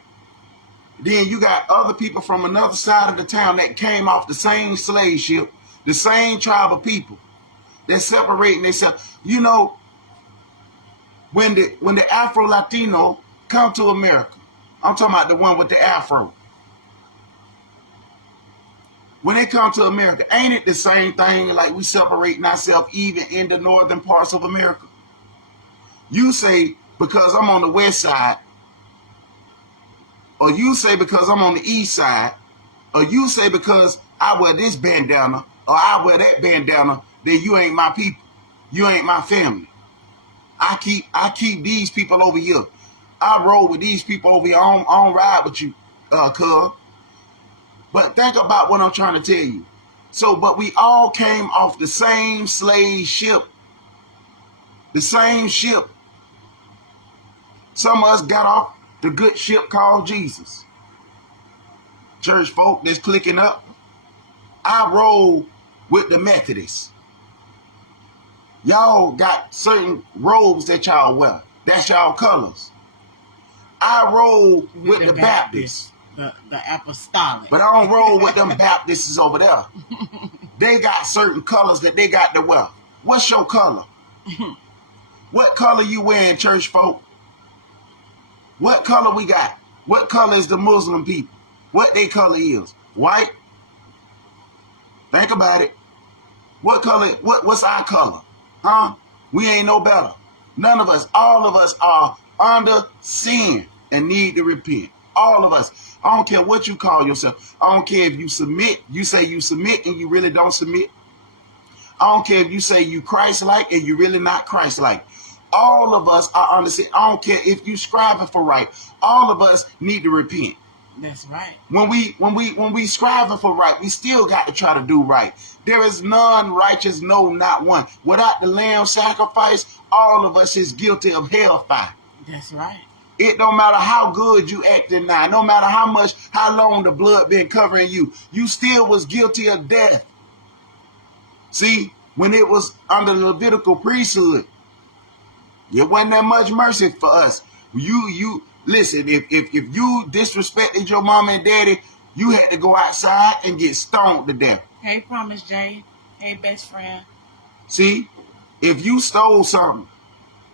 Then you got other people from another side of the town that came off the same slave ship, the same tribe of people. They're separating themselves. You know, when the Afro-Latino come to America, I'm talking about the one with the Afro. When they come to America, ain't it the same thing like we separating ourselves even in the northern parts of America? You say, because I'm on the west side, or you say because I'm on the east side, or you say because I wear this bandana, or I wear that bandana, then you ain't my people. You ain't my family. I keep these people over here. I roll with these people over here. I don't ride with you, cuz. But think about what I'm trying to tell you. So, but we all came off the same slave ship. The same ship. Some of us got off the good ship called Jesus. Church folk that's clicking up. I roll with the Methodists. Y'all got certain robes that y'all wear. That's y'all colors. I roll with the Baptists. The apostolic. But I don't roll with them Baptists over there. They got certain colors that they got to wear. What's your color? What color you wearing, church folk? What color we got? What color is the Muslim people? What they color is? White? Think about it. What color? What's our color? Huh? We ain't no better. None of us, all of us are under sin and need to repent. All of us. I don't care what you call yourself. I don't care if you submit. You say you submit and you really don't submit. I don't care if you say you Christ-like and you really not Christ-like. All of us are under sin. I don't care if you striving for right. All of us need to repent. That's right. When we striving for right, we still got to try to do right. There is none righteous, no, not one. Without the lamb sacrifice, all of us is guilty of hellfire. That's right. It don't matter how good you acting now, no matter how long the blood been covering you, you still was guilty of death. See, when it was under the Levitical priesthood, there wasn't that much mercy for us. You listen, if you disrespected your mama and daddy, you had to go outside and get stoned to death. Hey, Promise Jane. Hey, best friend. See, if you stole something,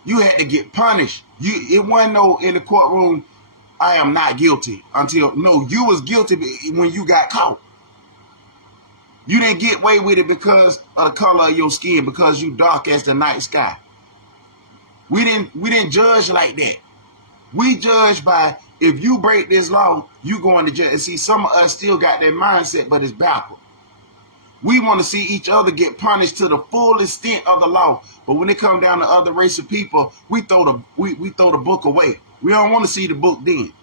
you had to get punished. It wasn't no in the courtroom, I am not guilty until, no, you was guilty when you got caught. You didn't get away with it because of the color of your skin, because you dark as the night sky. We didn't judge like that. We judge by, if you break this law, you going to jail. And see, some of us still got that mindset, but it's backward. We want to see each other get punished to the full extent of the law. But when it comes down to other race of people, we throw the book away. We don't want to see the book then.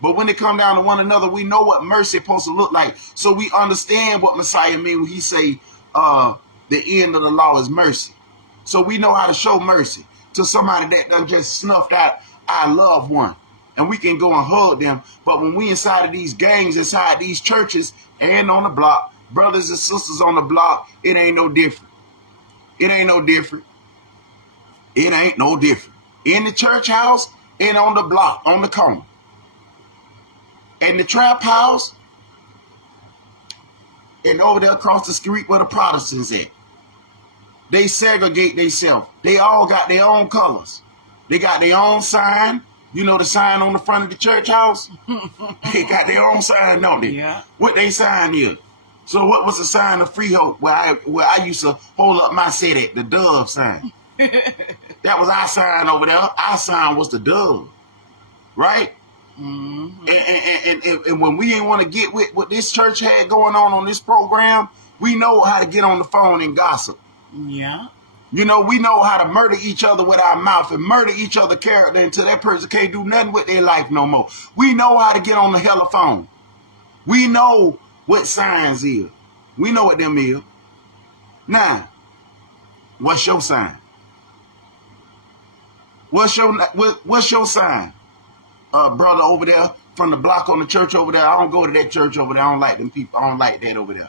But when it comes down to one another, we know what mercy is supposed to look like. So we understand what Messiah means when he say the end of the law is mercy. So we know how to show mercy to somebody that done just snuffed out our loved one. And we can go and hug them. But when we inside of these gangs, inside these churches, and on the block, brothers and sisters on the block, it ain't no different. It ain't no different. It ain't no different. In the church house and on the block, on the corner. In the trap house and over there across the street where the Protestants at. They segregate themselves. They all got their own colors. They got their own sign. You know the sign on the front of the church house? They got their own sign, don't they? Yeah. What they sign is. So what was the sign of Free Hope where I used to hold up my set at, the dove sign? That was our sign over there. Our sign was the dove. Right? Mm-hmm. And when we didn't want to get with what this church had going on this program, we know how to get on the phone and gossip. Yeah. You know, we know how to murder each other with our mouth and murder each other's character until that person can't do nothing with their life no more. We know how to get on the telephone. We know what signs is. We know what them is. Now, what's your sign? What's your sign? Brother over there from the block on the church over there. I don't go to that church over there. I don't like them people. I don't like that over there.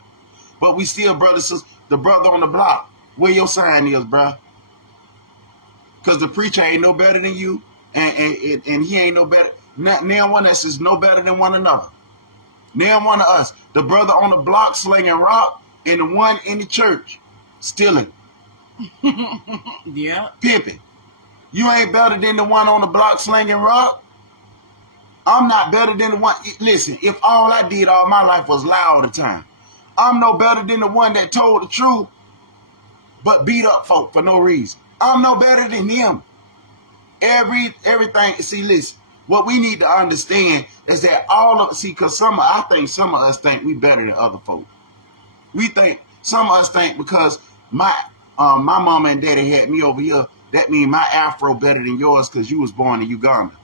But we still brothers, the brother on the block. Where your sign is, bruh. Because the preacher ain't no better than you, and he ain't no better. Now one of us is no better than one another. Now one of us, the brother on the block slinging rock, and the one in the church stealing. Yeah. Pimping. You ain't better than the one on the block slinging rock. I'm not better than the one. Listen, if all I did all my life was lie all the time, I'm no better than the one that told the truth but beat up folk for no reason. I'm no better than him. Everything. See, listen. What we need to understand is that because I think some of us think we better than other folk. We think some of us think because my mama and daddy had me over here. That means my afro better than yours because you was born in Uganda.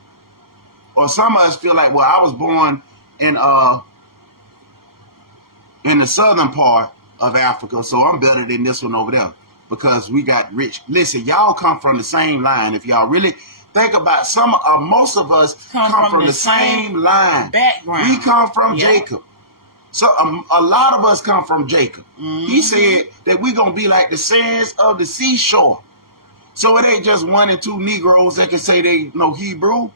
Or some of us feel like, well, I was born in the southern part of Africa, so I'm better than this one over there because we got rich. Listen, y'all come from the same line. If y'all really think about most of us come from the same line. Background. We come from Jacob. So a lot of us come from Jacob. He said that we're going to be like the sands of the seashore. So it ain't just one and two Negroes that can say they know Hebrew.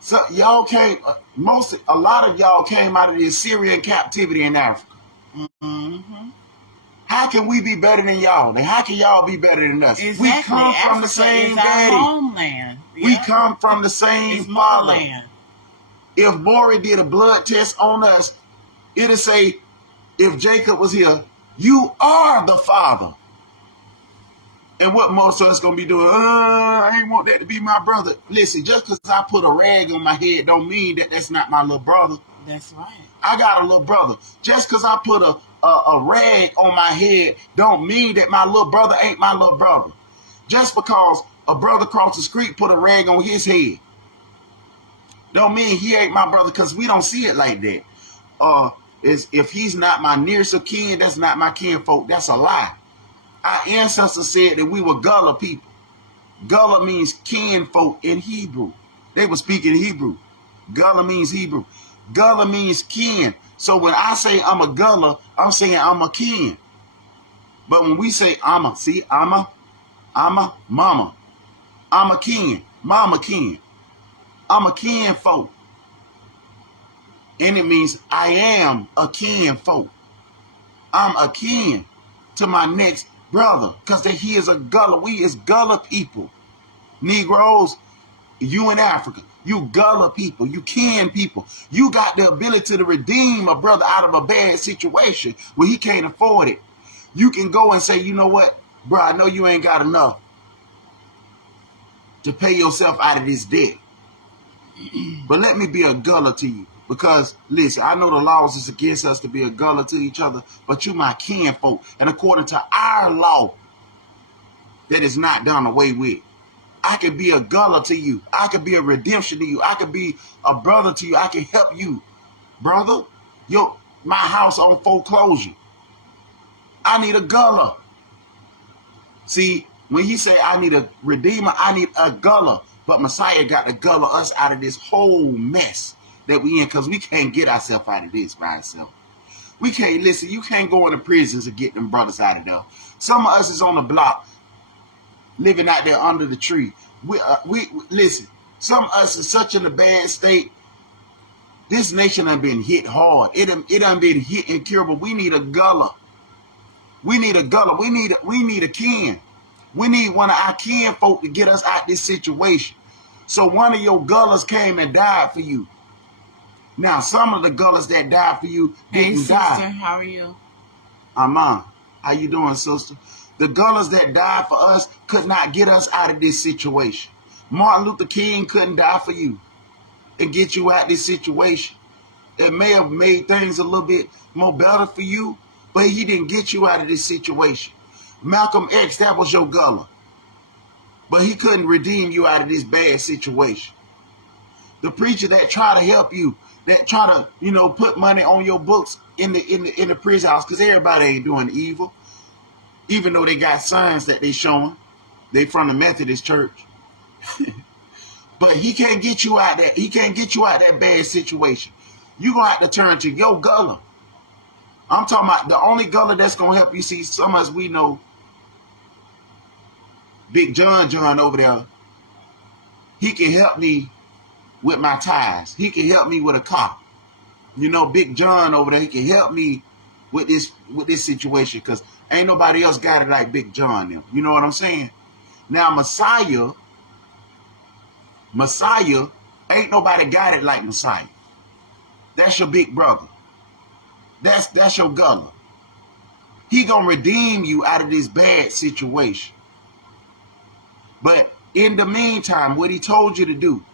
So y'all came, a lot of y'all came out of the Assyrian captivity in Africa. How can we be better than y'all? And how can y'all be better than us? Exactly. We come Africa from the same daddy. Our homeland. We come from the same father. Motherland. If Maury did a blood test on us, it'll say, if Jacob was here, you are the father. And what most of us gonna be doing? I ain't want that to be my brother. Listen, just because I put a rag on my head don't mean that that's not my little brother. That's right. I got a little brother. Just because I put a rag on my head don't mean that my little brother ain't my little brother. Just because a brother across the street put a rag on his head don't mean he ain't my brother, because we don't see it like that. If he's not my nearest of kin, that's not my kinfolk. That's a lie. Our ancestors said that we were Gullah people. Gullah means kinfolk in Hebrew. They were speaking Hebrew. Gullah means Hebrew. Gullah means kin. So when I say I'm a Gullah, I'm saying I'm a kin. But when we say I'm a mama. I'm a kin. Mama kin. I'm a kinfolk. And it means I am a kinfolk. I'm a kin to my next brother, because he is a Gullah. We is Gullah people. Negroes, you in Africa, you Gullah people, you kin people. You got the ability to redeem a brother out of a bad situation where he can't afford it. You can go and say, you know what, bro, I know you ain't got enough to pay yourself out of this debt, but let me be a Gullah to you. Because, listen, I know the laws is against us to be a Gullah to each other, but you my kinfolk. And according to our law, that is not done away with. I could be a Gullah to you. I could be a redemption to you. I could be a brother to you. I can help you. Brother, my house on foreclosure. I need a Gullah. See, when he say I need a redeemer, I need a Gullah. But Messiah got to Gullah us out of this whole mess that we in, because we can't get ourselves out of this by ourselves. We can't, listen, you can't go into prisons and get them brothers out of there. Some of us is on the block, living out there under the tree. We listen, some of us is such in a bad state. This nation done been hit hard. It done been hit incurable. We need a Gullah. We need a Gullah. We need a kin. We need one of our kin folk to get us out this situation. So one of your Gullahs came and died for you. Now, some of the Gullahs that died for you didn't die. Sister, how are you? Aman, how you doing, sister? The Gullahs that died for us could not get us out of this situation. Martin Luther King couldn't die for you and get you out of this situation. It may have made things a little bit more better for you, but he didn't get you out of this situation. Malcolm X, that was your Gullah, but he couldn't redeem you out of this bad situation. The preacher that try to help you, that try to, put money on your books in the prison house, because everybody ain't doing evil, even though they got signs that they showing. They from the Methodist church. But he can't get you out that. He can't get you out that bad situation. You're going to have to turn to your Gullah. I'm talking about the only Gullah that's going to help you. See, some of us, we know Big John over there. He can help me with my tires. He can help me with a car. Big John over there, he can help me with this situation, because ain't nobody else got it like Big John now. You know what I'm saying? Now Messiah, ain't nobody got it like Messiah. That's your big brother. That's your Gullah. He gonna redeem you out of this bad situation. But in the meantime, what he told you to do,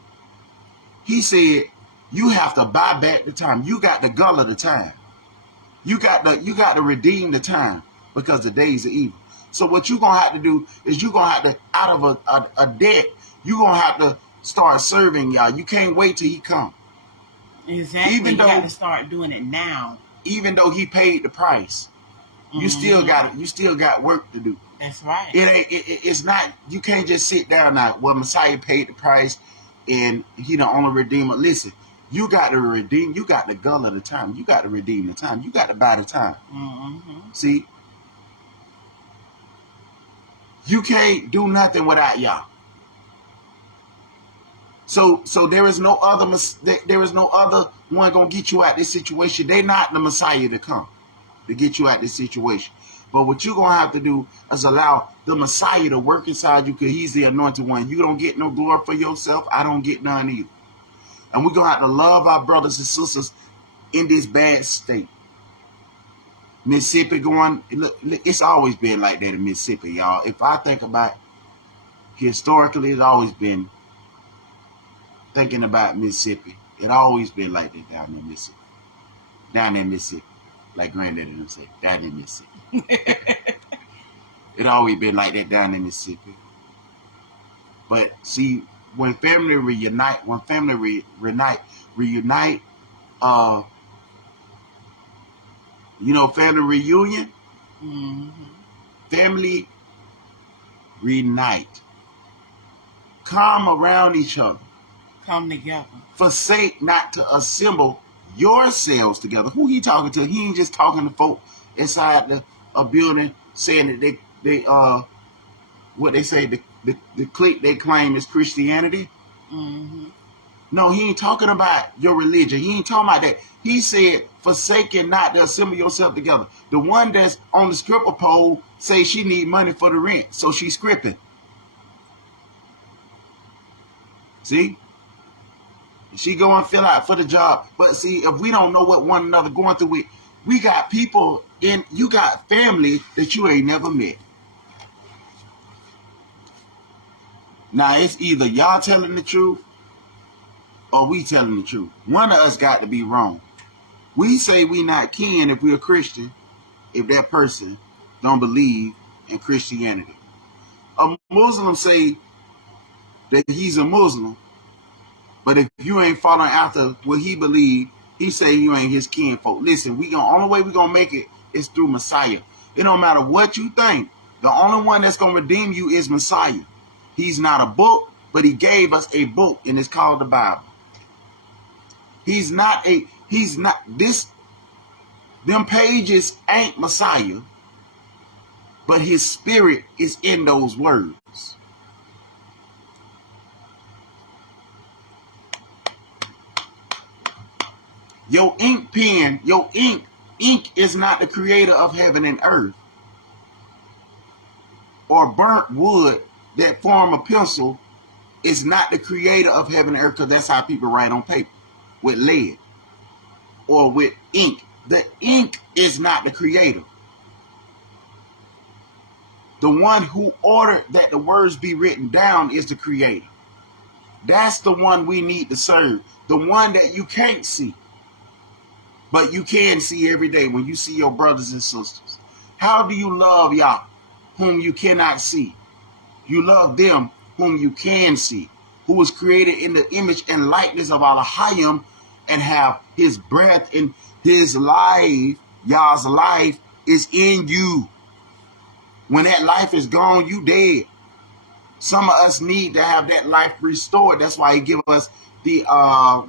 he said, you have to buy back the time. You got to Gullah the time. You got to redeem the time, because the days are evil. So what you're going to have to do is you're going to have to, out of a debt, you're going to have to start serving y'all. You can't wait till he come. Exactly. Even You though- got to start doing it now. Even though he paid the price, you still got work to do. That's right. It's not, you can't just sit down now. Well, Messiah paid the price and he the only redeemer. Listen, you got to redeem, you got the gull of the time. You got to redeem the time. You got to buy the time. See? You can't do nothing without y'all. So there is no other one gonna get you out this situation. They're not the Messiah to come to get you out this situation. But what you're gonna have to do is allow the Messiah to work inside you, because he's the anointed one. You don't get no glory for yourself. I don't get none either. And we're gonna have to love our brothers and sisters in this bad state. Mississippi look, it's always been like that in Mississippi, y'all. If I think about historically, it's always been thinking about Mississippi. It always been like that down in Mississippi. Down in Mississippi. Like Granddaddy them said, down in Mississippi. It always been like that down in Mississippi. But see, when family reunite, family reunion, family reunite, come around each other, Come together. forsake not to assemble yourselves together. Who he talking to? He ain't just talking to folk inside a building saying that they what they say the clique they claim is Christianity. No, he ain't talking about your religion. He ain't talking about that. He said, forsaking not to assemble yourself together. The one that's on the stripper pole say she need money for the rent, so she's scripting. See? She go and fill out for the job. But see, if we don't know what one another going through with, we got people you got family that you ain't never met. Now, it's either y'all telling the truth or we telling the truth. One of us got to be wrong. We say we not kin if we're a Christian, if that person don't believe in Christianity. A Muslim say that he's a Muslim, but if you ain't following after what he believe, he say you ain't his kinfolk. Listen, only way we gonna make it is through Messiah. It don't matter what you think. The only one that's gonna redeem you is Messiah. He's not a book, but he gave us a book, and it's called the Bible. Them pages ain't Messiah, but his spirit is in those words. Your ink pen, ink is not the creator of heaven and earth. Or burnt wood that form a pencil is not the creator of heaven and earth, because that's how people write on paper, with lead or with ink. The ink is not the creator. The one who ordered that the words be written down is the creator. That's the one we need to serve. The one that you can't see, but you can see every day when you see your brothers and sisters. How do you love Yah, whom you cannot see? You love them whom you can see, who was created in the image and likeness of Elohim, and have his breath in his life. Yah's life is in you. When that life is gone, you dead. Some of us need to have that life restored. That's why he give us the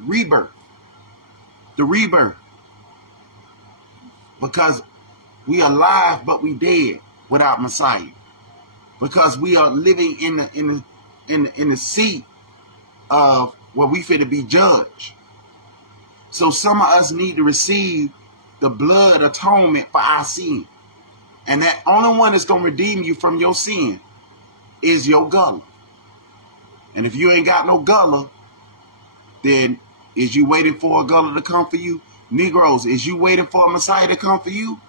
rebirth. The rebirth. Because we are alive, but we dead without Messiah. Because we are living in the seat of where we fit to be judged. So some of us need to receive the blood atonement for our sin. And that only one that's going to redeem you from your sin is your gullah. And if you ain't got no gullah, then is you waiting for a gullah to come for you? Negroes, is you waiting for a Messiah to come for you?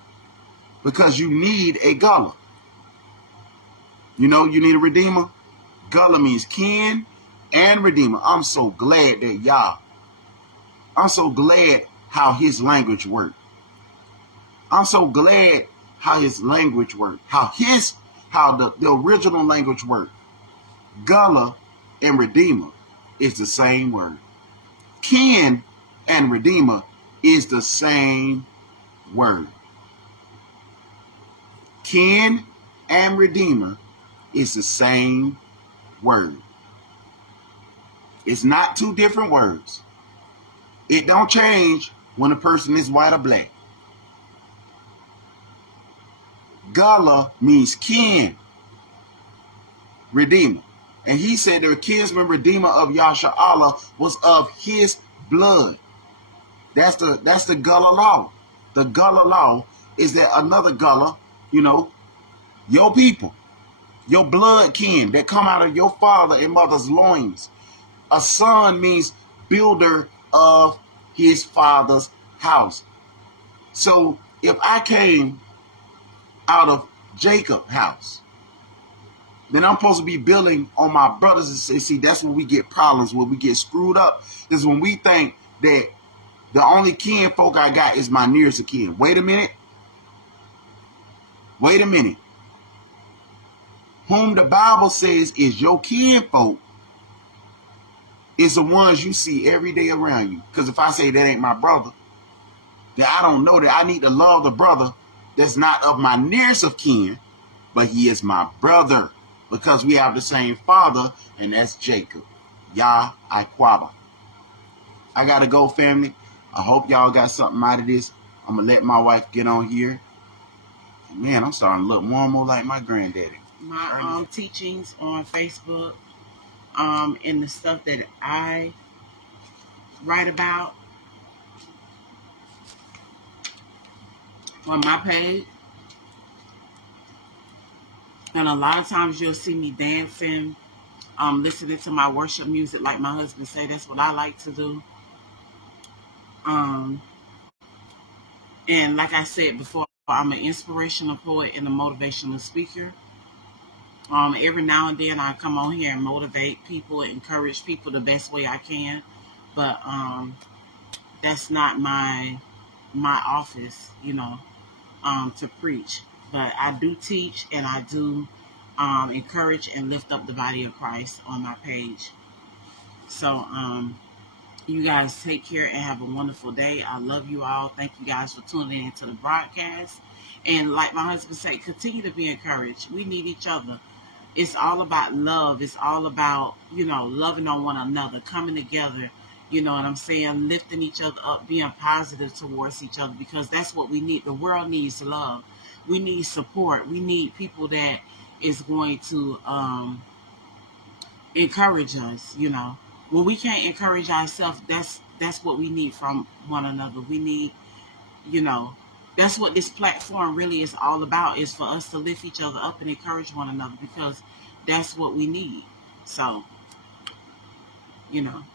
Because you need a gullah. You know, you need a redeemer. Gullah means kin and redeemer. I'm so glad that Yah, I'm so glad how his language worked. I'm so glad how his language worked. How how the original language works. Gullah and Redeemer is the same word. Kin and Redeemer is the same word. Kin and Redeemer is the same word. It's not two different words. It don't change when a person is white or black. Gullah means kin, redeemer. And he said the kinsman redeemer of Yasha was of his blood. That's the Gullah law. The Gullah law is that another Gullah, your people, your blood kin that come out of your father and mother's loins. A son means builder of his father's house. So if I came out of Jacob's house, then I'm supposed to be building on my brothers and say, see, that's when we get problems, when we get screwed up, is when we think that the only kin folk I got is my nearest of kin. Wait a minute. Whom the Bible says is your kin folk is the ones you see every day around you. Because if I say that ain't my brother, then I don't know that I need to love the brother that's not of my nearest of kin, but he is my brother because we have the same father, and that's Jacob. Yah Iquaba. I got to go, family. I hope y'all got something out of this. I'm going to let my wife get on here. Man, I'm starting to look more and more like my granddaddy. My teachings on Facebook, and the stuff that I write about on my page. And a lot of times you'll see me dancing, listening to my worship music, like my husband say. That's what I like to do. And like I said before, I'm an inspirational poet and a motivational speaker. Every now and then I come on here and motivate people, encourage people the best way I can. But that's not my office, to preach. But I do teach, and I do encourage and lift up the body of Christ on my page. So you guys take care and have a wonderful day. I love you all. Thank you guys for tuning into the broadcast. And like my husband said, continue to be encouraged. We need each other. It's all about love. It's all about, loving on one another, coming together, you know what I'm saying, lifting each other up, being positive towards each other, because that's what we need. The world needs love. We need support. We need people that is going to encourage us, When we can't encourage ourselves, that's what we need from one another. We need, that's what this platform really is all about, is for us to lift each other up and encourage one another, because that's what we need. So,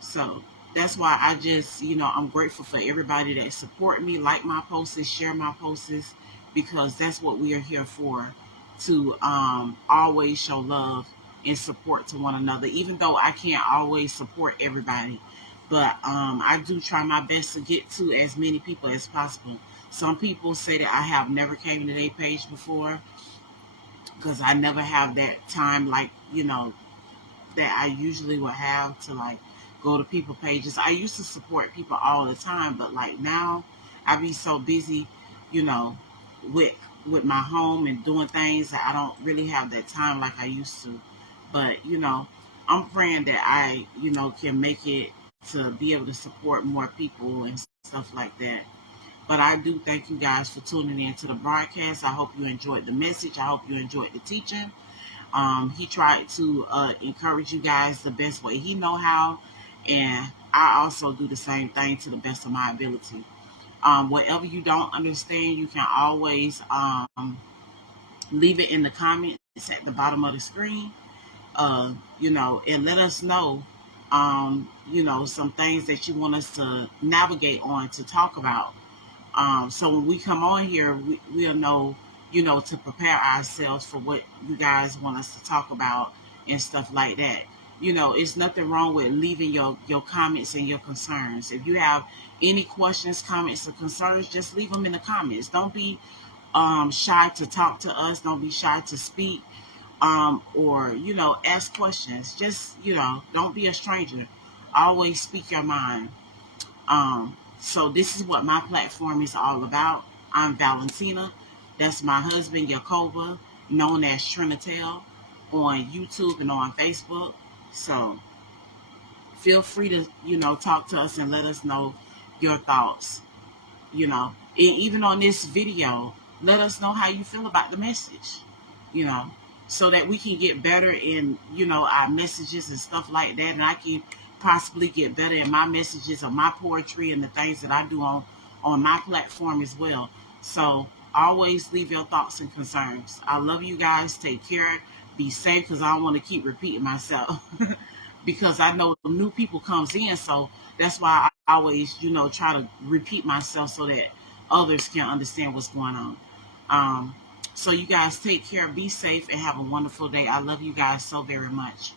so that's why I just, I'm grateful for everybody that support me, like my posts, share my posts, because that's what we are here for, to always show love and support to one another, even though I can't always support everybody. But I do try my best to get to as many people as possible. Some people say that I have never came to their page before because I never have that time, like, that I usually would have to, like, go to people pages. I used to support people all the time, but like now I be so busy, with my home and doing things that I don't really have that time like I used to. But, I'm praying that I, can make it to be able to support more people and stuff like that. But I do thank you guys for tuning in to the broadcast. I hope you enjoyed the message. I hope you enjoyed the teaching. He tried to encourage you guys the best way he know how. And I also do the same thing to the best of my ability. Whatever you don't understand, you can always leave it in the comments at the bottom of the screen. And let us know, some things that you want us to navigate on, to talk about. So when we come on here, we'll know, to prepare ourselves for what you guys want us to talk about and stuff like that. It's nothing wrong with leaving your comments and your concerns. If you have any questions, comments, or concerns, just leave them in the comments. Don't be shy to talk to us. Don't be shy to speak. or, ask questions. Just, don't be a stranger. Always speak your mind. So this is what my platform is all about. I'm Valentina. That's my husband, Yakoba, known as Trinitel, on YouTube and on Facebook. So feel free to, talk to us and let us know your thoughts. Even on this video, let us know how you feel about the message, you know, so that we can get better in, our messages and stuff like that. And I can possibly get better in my messages or my poetry and the things that I do on my platform as well. So always leave your thoughts and concerns. I love you guys. Take care. Be safe, because I don't want to keep repeating myself. Because I know new people comes in, so that's why I always, try to repeat myself so that others can understand what's going on. So you guys take care, be safe, and have a wonderful day. I love you guys so very much.